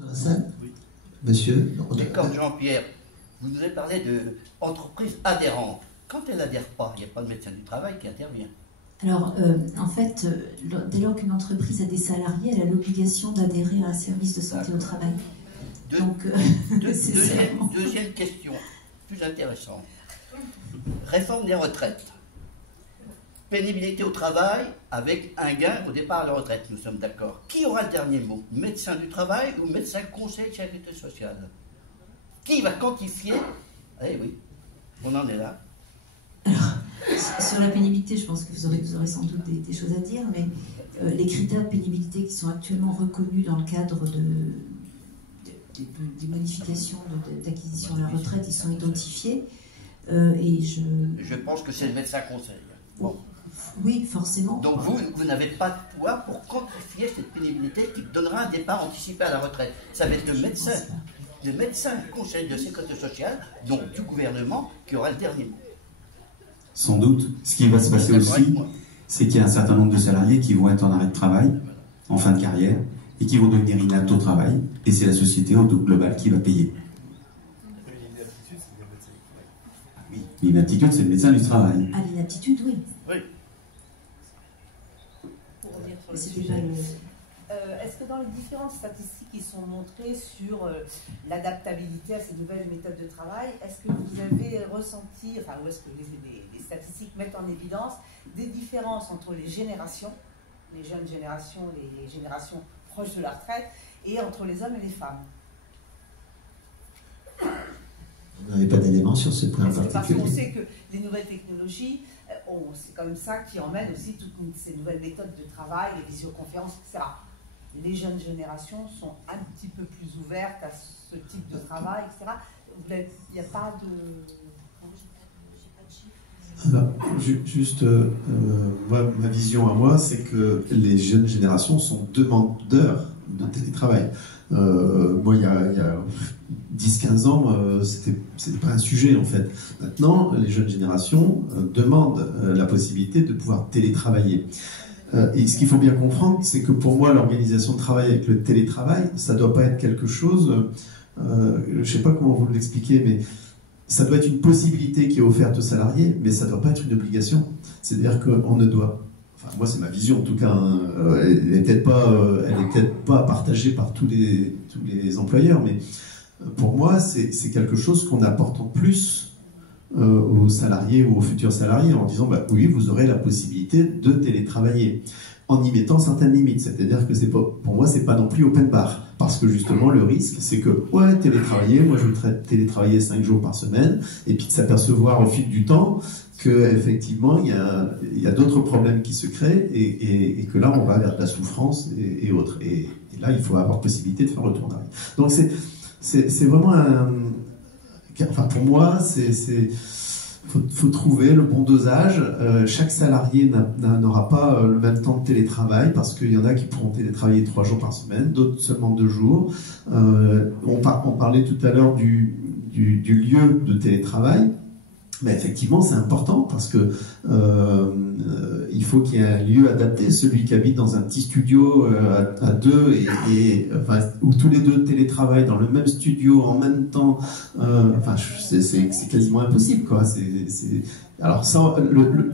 Dans la salle ? Oui. Monsieur ? D'accord, Jean-Pierre, vous nous avez parlé d'entreprise adhérente. Quand elle n'adhère pas, il n'y a pas de médecin du travail qui intervient. Alors, en fait, dès lors qu'une entreprise a des salariés, elle a l'obligation d'adhérer à un service de santé au travail. Deuxième question, plus intéressante. Réforme des retraites. Pénibilité au travail avec un gain au départ à la retraite, nous sommes d'accord. Qui aura le dernier mot? Médecin du travail ou médecin conseil de sécurité sociale? Qui va quantifier? Eh oui, on en est là. Alors, sur la pénibilité, je pense que vous aurez sans doute des choses à dire, mais les critères de pénibilité qui sont actuellement reconnus dans le cadre des modifications d'acquisition à la retraite, ils sont identifiés. Je pense que c'est le médecin conseil. Bon. Oui, forcément. Donc vous n'avez pas de pouvoir pour quantifier cette pénibilité qui donnera un départ anticipé à la retraite. Ça va être le médecin conseil de sécurité sociale, donc du gouvernement, qui aura le dernier mot. Sans doute. Ce qui va se passer aussi, c'est qu'il y a un certain nombre de salariés qui vont être en arrêt de travail, en fin de carrière, et qui vont devenir inaptes au travail, et c'est la société au global qui va payer. Oui, l'inaptitude, c'est le médecin du travail. Ah, l'inaptitude, oui. Oui. Est-ce que dans les différentes statistiques qui sont montrées sur l'adaptabilité à ces nouvelles méthodes de travail, est-ce que vous avez ressenti, ou est-ce que les statistiques mettent en évidence des différences entre les générations, les jeunes générations, les générations proches de la retraite, et entre les hommes et les femmes? Vous n'avez pas d'éléments sur ce point particulier? Parce qu'on sait que les nouvelles technologies, c'est comme ça qui emmène aussi toutes ces nouvelles méthodes de travail, les visioconférences, etc. Les jeunes générations sont un petit peu plus ouvertes à ce type de travail, etc. Il n'y a pas de... Alors, juste, ma vision à moi, c'est que les jeunes générations sont demandeurs de télétravail. Moi, il y a 10-15 ans, c'était pas un sujet, en fait. Maintenant, les jeunes générations demandent la possibilité de pouvoir télétravailler. Et ce qu'il faut bien comprendre, c'est que pour moi, l'organisation de travail avec le télétravail, ça doit pas être quelque chose, je sais pas comment vous l'expliquer, mais ça doit être une possibilité qui est offerte aux salariés, mais ça doit pas être une obligation. C'est-à-dire qu'on ne doit... Enfin, moi, c'est ma vision, en tout cas. Hein, elle n'est peut-être pas partagée par tous les employeurs, mais pour moi, c'est quelque chose qu'on apporte en plus aux salariés ou aux futurs salariés en disant oui, vous aurez la possibilité de télétravailler en y mettant certaines limites. C'est-à-dire que pour moi, c'est pas non plus open bar, parce que justement le risque, c'est que télétravailler, moi je voudrais télétravailler 5 jours par semaine, et puis de s'apercevoir au fil du temps que effectivement il y a d'autres problèmes qui se créent et que là on va vers de la souffrance et autres. Et là il faut avoir possibilité de faire retour en arrière. Donc c'est vraiment pour moi, faut trouver le bon dosage. Chaque salarié n'aura pas le même temps de télétravail parce qu'il y en a qui pourront télétravailler 3 jours par semaine, d'autres seulement 2 jours. On parlait tout à l'heure du lieu de télétravail. Mais effectivement, c'est important parce que il faut qu'il y ait un lieu adapté. Celui qui habite dans un petit studio à 2 enfin, où tous les deux télétravaillent dans le même studio en même temps, enfin, c'est quasiment impossible, quoi. Alors ça,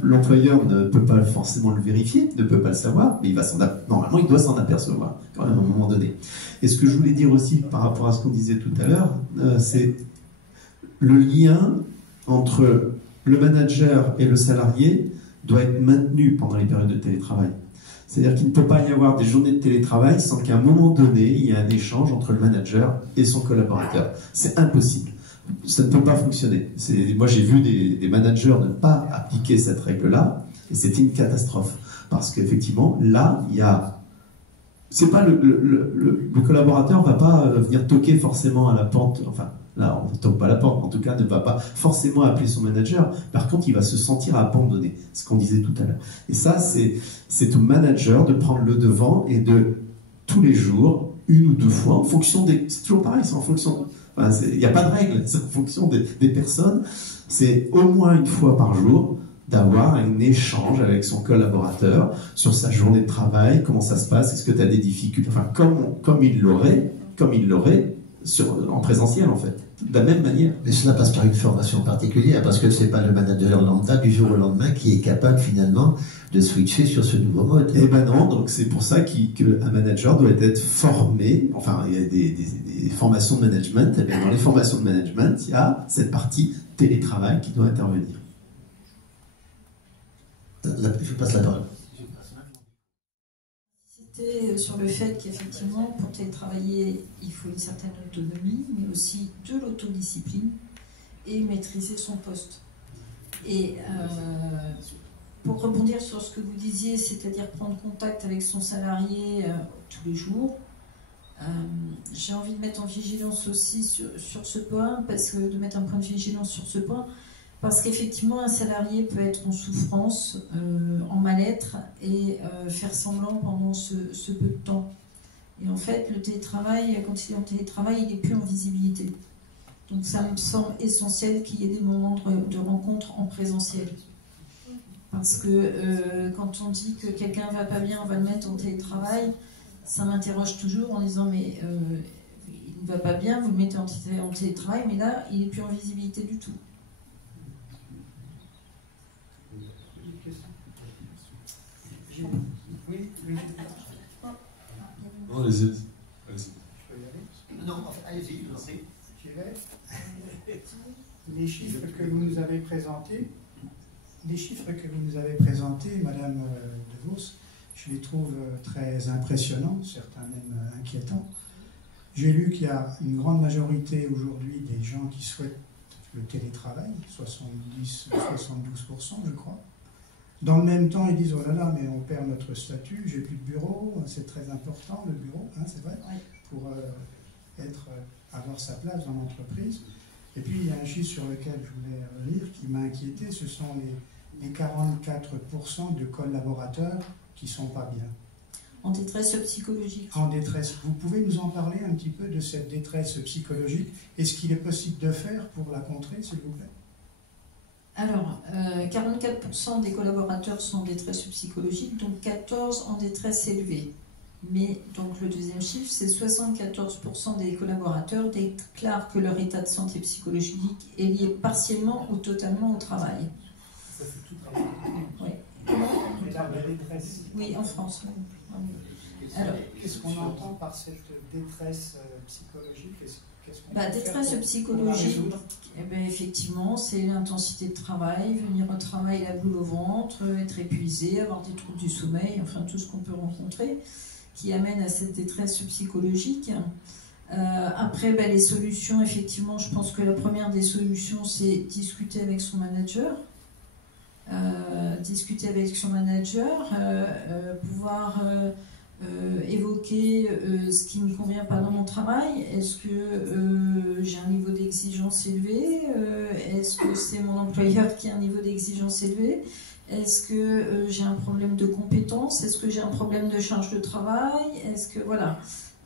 l'employeur ne peut pas forcément le vérifier, ne peut pas le savoir, mais normalement, il doit s'en apercevoir quand même à un moment donné. Et ce que je voulais dire aussi par rapport à ce qu'on disait tout à l'heure, c'est le lien entre le manager et le salarié doit être maintenu pendant les périodes de télétravail. C'est-à-dire qu'il ne peut pas y avoir des journées de télétravail sans qu'à un moment donné, il y ait un échange entre le manager et son collaborateur. C'est impossible. Ça ne peut pas fonctionner. Moi, j'ai vu des managers ne pas appliquer cette règle-là, et c'était une catastrophe. Parce qu'effectivement, là, il y a... C'est pas le collaborateur va pas venir toquer forcément à la porte, enfin, là, on ne toque pas à la porte, en tout cas, ne va pas forcément appeler son manager. Par contre, il va se sentir abandonné, ce qu'on disait tout à l'heure. Et ça, c'est au manager de prendre le devant et de, tous les jours, 1 ou 2 fois, en fonction des... C'est toujours pareil, c'est en fonction... Enfin, il n'y a pas de règle, c'est en fonction des personnes. C'est au moins 1 fois par jour d'avoir un échange avec son collaborateur sur sa journée de travail, comment ça se passe, est-ce que tu as des difficultés, enfin, comme il l'aurait en présentiel, en fait, de la même manière. Mais cela passe par une formation particulière, parce que c'est pas le manager lambda du jour au lendemain qui est capable finalement de switcher sur ce nouveau mode. Eh ben non, donc c'est pour ça qu'un manager doit être formé, enfin il y a des formations de management, et bien dans les formations de management, il y a cette partie télétravail qui doit intervenir. Je passe la parole. C'était sur le fait qu'effectivement, pour télétravailler, il faut une certaine autonomie, mais aussi de l'autodiscipline et maîtriser son poste. Et pour rebondir sur ce que vous disiez, c'est-à-dire prendre contact avec son salarié tous les jours, j'ai envie de mettre en vigilance aussi sur ce point, de mettre un point de vigilance sur ce point, parce qu'effectivement, un salarié peut être en souffrance, en mal-être, et faire semblant pendant ce peu de temps. Et en fait, le télétravail, quand il est en télétravail, il n'est plus en visibilité. Donc ça me semble essentiel qu'il y ait des moments de rencontre en présentiel. Parce que quand on dit que quelqu'un ne va pas bien, on va le mettre en télétravail, ça m'interroge toujours en disant mais il ne va pas bien, vous le mettez en télétravail, mais là, il n'est plus en visibilité du tout. Oui. Non, allez-y. Non, allez-y, je vous en prie. Les chiffres que vous nous avez présentés, Madame De Vos, je les trouve très impressionnants, certains même inquiétants. J'ai lu qu'il y a une grande majorité aujourd'hui des gens qui souhaitent le télétravail, 70 ou 72%, je crois. Dans le même temps, ils disent « Oh là là, mais on perd notre statut, j'ai plus de bureau, c'est très important le bureau, hein, c'est vrai, pour avoir sa place dans l'entreprise. » Et puis, il y a un chiffre sur lequel je voulais revenir qui m'a inquiété, ce sont les 44% de collaborateurs qui ne sont pas bien. En détresse psychologique. En détresse. Vous pouvez nous en parler un petit peu de cette détresse psychologique et ce qu'il est possible de faire pour la contrer, s'il vous plaît? Alors, 44% des collaborateurs sont en détresse psychologique, donc 14 en détresse élevée. Mais donc le deuxième chiffre, c'est 74% des collaborateurs déclarent que leur état de santé psychologique est lié partiellement ou totalement au travail. Ça, c'est tout travail. Oui. Et là, la détresse. Oui, en France. Alors, qu'est-ce qu'on entend par cette détresse psychologique? Détresse psychologique, effectivement, c'est l'intensité de travail, venir au travail la boule au ventre, être épuisé, avoir des troubles du sommeil, enfin tout ce qu'on peut rencontrer qui amène à cette détresse psychologique. Après, les solutions, effectivement, je pense que la première des solutions, c'est discuter avec son manager. Pouvoir évoquer ce qui ne me convient pas dans mon travail. Est-ce que j'ai un niveau d'exigence élevé? Est-ce que c'est mon employeur qui a un niveau d'exigence élevé? Est-ce que j'ai un problème de compétence? Est-ce que j'ai un problème de charge de travail? Est-ce que voilà,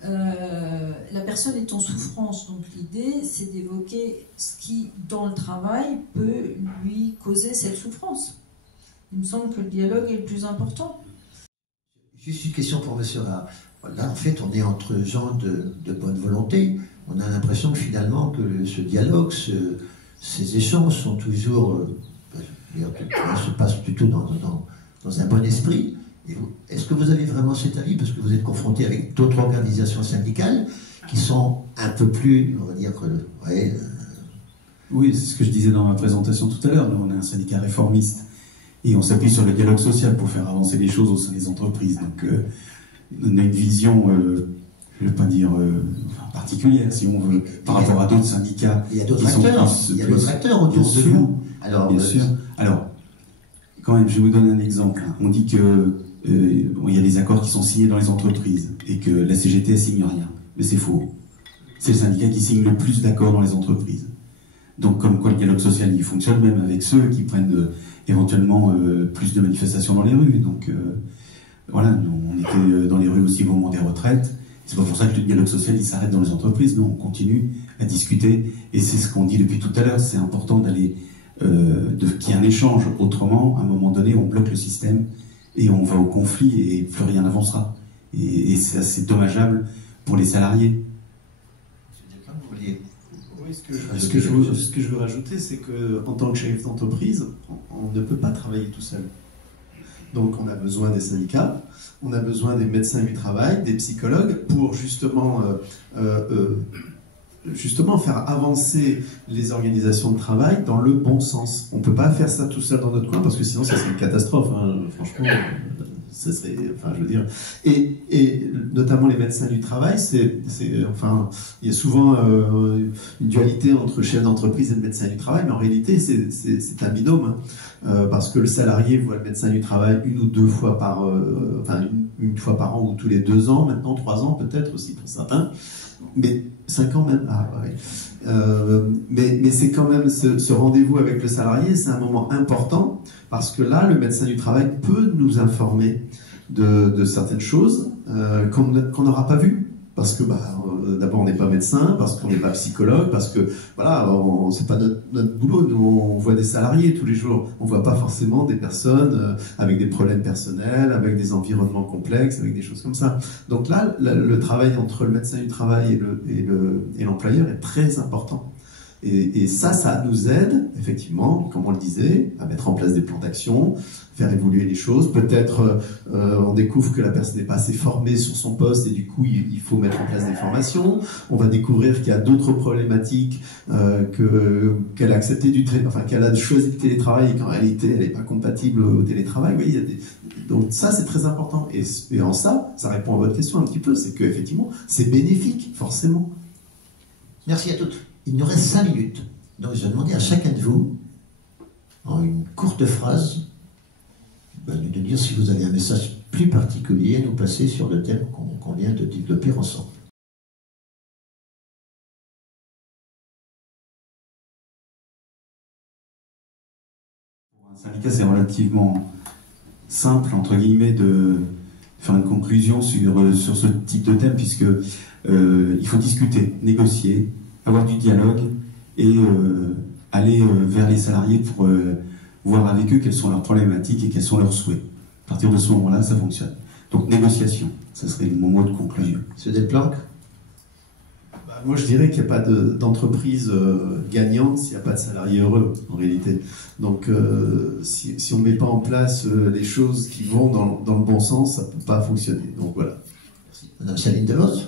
la personne est en souffrance, donc l'idée c'est d'évoquer ce qui dans le travail peut lui causer cette souffrance. Il me semble que le dialogue est le plus important. Juste une question pour monsieur Ra. Là, en fait, on est entre gens de bonne volonté. On a l'impression que finalement, que ce dialogue, ces échanges sont toujours, se passent plutôt dans un bon esprit. Est-ce que vous avez vraiment cet avis? Parce que vous êtes confronté avec d'autres organisations syndicales qui sont un peu plus, on va dire, Oui, c'est ce que je disais dans ma présentation tout à l'heure. Nous, on est un syndicat réformiste. Et on s'appuie sur le dialogue social pour faire avancer les choses au sein des entreprises. Donc, on a une vision, je ne vais pas dire particulière, si on veut, par rapport à d'autres syndicats. Il y a d'autres acteurs, autour de vous. Alors, bien sûr. Alors, quand même, je vais vous donner un exemple. On dit que il y a des accords qui sont signés dans les entreprises et que la CGT ne signe rien. Mais c'est faux. C'est le syndicat qui signe le plus d'accords dans les entreprises. Donc, comme quoi le dialogue social, il fonctionne même avec ceux qui prennent éventuellement plus de manifestations dans les rues. Donc voilà, on était dans les rues aussi au moment des retraites. C'est pas pour ça que le dialogue social il s'arrête dans les entreprises. Nous, on continue à discuter et c'est ce qu'on dit depuis tout à l'heure. C'est important d'aller qu'il y ait un échange. Autrement, à un moment donné, on bloque le système et on va au conflit et plus rien n'avancera. Et c'est assez dommageable pour les salariés. Oui, ce que je veux rajouter, c'est qu'en tant que chef d'entreprise, on ne peut pas travailler tout seul. Donc on a besoin des syndicats, on a besoin des médecins du travail, des psychologues, pour justement faire avancer les organisations de travail dans le bon sens. On ne peut pas faire ça tout seul dans notre coin, parce que sinon ça serait une catastrophe, hein. Franchement. Ça serait, enfin, je veux dire, et notamment les médecins du travail, enfin, il y a souvent une dualité entre chef d'entreprise et le médecin du travail, mais en réalité, c'est un binôme, hein, parce que le salarié voit le médecin du travail une ou deux fois une fois par an ou tous les 2 ans, maintenant 3 ans peut-être aussi pour certains, mais 5 ans même. Ah, ouais. Mais c'est quand même ce rendez-vous avec le salarié, c'est un moment important parce que là, le médecin du travail peut nous informer de certaines choses qu'on n'aura pas vues. Parce que d'abord on n'est pas médecin, parce qu'on n'est pas psychologue, parce que voilà, c'est pas notre boulot. Nous on voit des salariés tous les jours, on voit pas forcément des personnes avec des problèmes personnels, avec des environnements complexes, avec des choses comme ça. Donc là, le travail entre le médecin du travail et l'employeur est très important. Et ça nous aide, effectivement, comme on le disait, à mettre en place des plans d'action, faire évoluer les choses. Peut-être on découvre que la personne n'est pas assez formée sur son poste et du coup il faut mettre en place des formations. On va découvrir qu'il y a d'autres problématiques, qu'elle a accepté qu'elle a choisi le télétravail et qu'en réalité elle n'est pas compatible au télétravail. Oui, donc ça c'est très important. Et en ça répond à votre question un petit peu, c'est qu'effectivement c'est bénéfique, forcément. Merci à toutes. Il nous reste 5 minutes. Donc je vais demander à chacun de vous, en une courte phrase, de nous dire si vous avez un message plus particulier à nous passer sur le thème qu'on vient de développer ensemble. Pour un syndicat, c'est relativement simple, entre guillemets, de faire une conclusion sur ce type de thème, puisque il faut discuter, négocier, avoir du dialogue et aller vers les salariés pour voir avec eux quelles sont leurs problématiques et quels sont leurs souhaits. À partir de ce moment-là, ça fonctionne. Donc négociation, ça serait mon mot de conclusion. Monsieur Delplanque ? Moi, je dirais qu'il n'y a pas d'entreprise gagnante s'il n'y a pas de salariés heureux, en réalité. Donc, si on ne met pas en place les choses qui vont dans le bon sens, ça ne peut pas fonctionner. Donc, voilà. Merci. Madame Céline Delos ?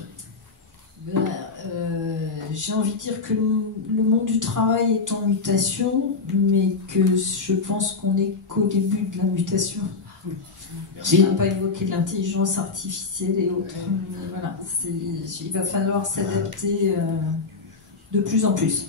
J'ai envie de dire que le monde du travail est en mutation, mais que je pense qu'on n'est qu'au début de la mutation. Merci. On n'a pas évoqué de l'intelligence artificielle et autres. Mais voilà, il va falloir s'adapter de plus en plus.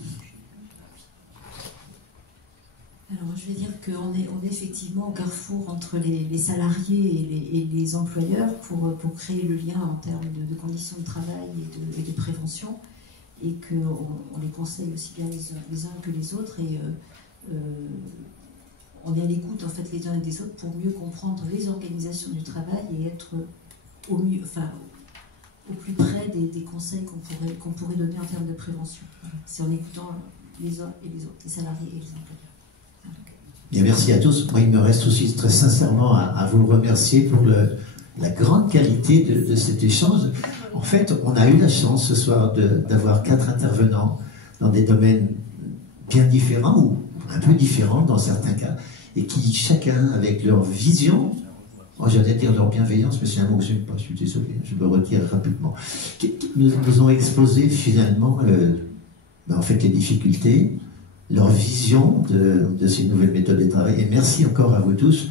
Alors, je vais dire qu'on est effectivement au carrefour entre les salariés et les employeurs pour créer le lien en termes de conditions de travail et de prévention, et qu'on les conseille aussi bien les uns que les autres, et on est à l'écoute en fait les uns et des autres pour mieux comprendre les organisations du travail et être au plus près des conseils qu'on pourrait donner en termes de prévention. Voilà. C'est en écoutant les uns et les autres, les salariés et les employeurs. Bien, merci à tous. Moi, il me reste aussi très sincèrement à vous remercier pour la grande qualité de cet échange. En fait, on a eu la chance ce soir d'avoir 4 intervenants dans des domaines bien différents ou un peu différents dans certains cas, et qui chacun, avec leur vision, j'allais dire leur bienveillance, mais c'est un mot que je n'aime pas, je suis désolé, je me retire rapidement, nous ont exposé finalement en fait, les difficultés, leur vision de ces nouvelles méthodes de travail. Et merci encore à vous tous.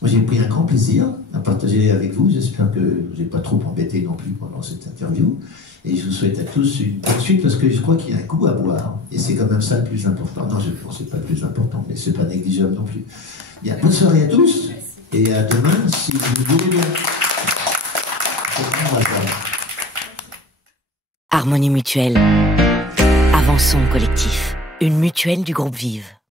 Moi, j'ai pris un grand plaisir à partager avec vous. J'espère que je n'ai pas trop embêté non plus pendant cette interview. Et je vous souhaite à tous une bonne suite, parce que je crois qu'il y a un coup à boire. Et c'est quand même ça le plus important. Non, je ne pense que ce n'est pas le plus important, mais ce n'est pas négligeable non plus. Bien, bonne soirée à tous. Et à demain, si vous voulez bien. Harmonie Mutuelle. Avançons collectif. Une mutuelle du groupe Vive.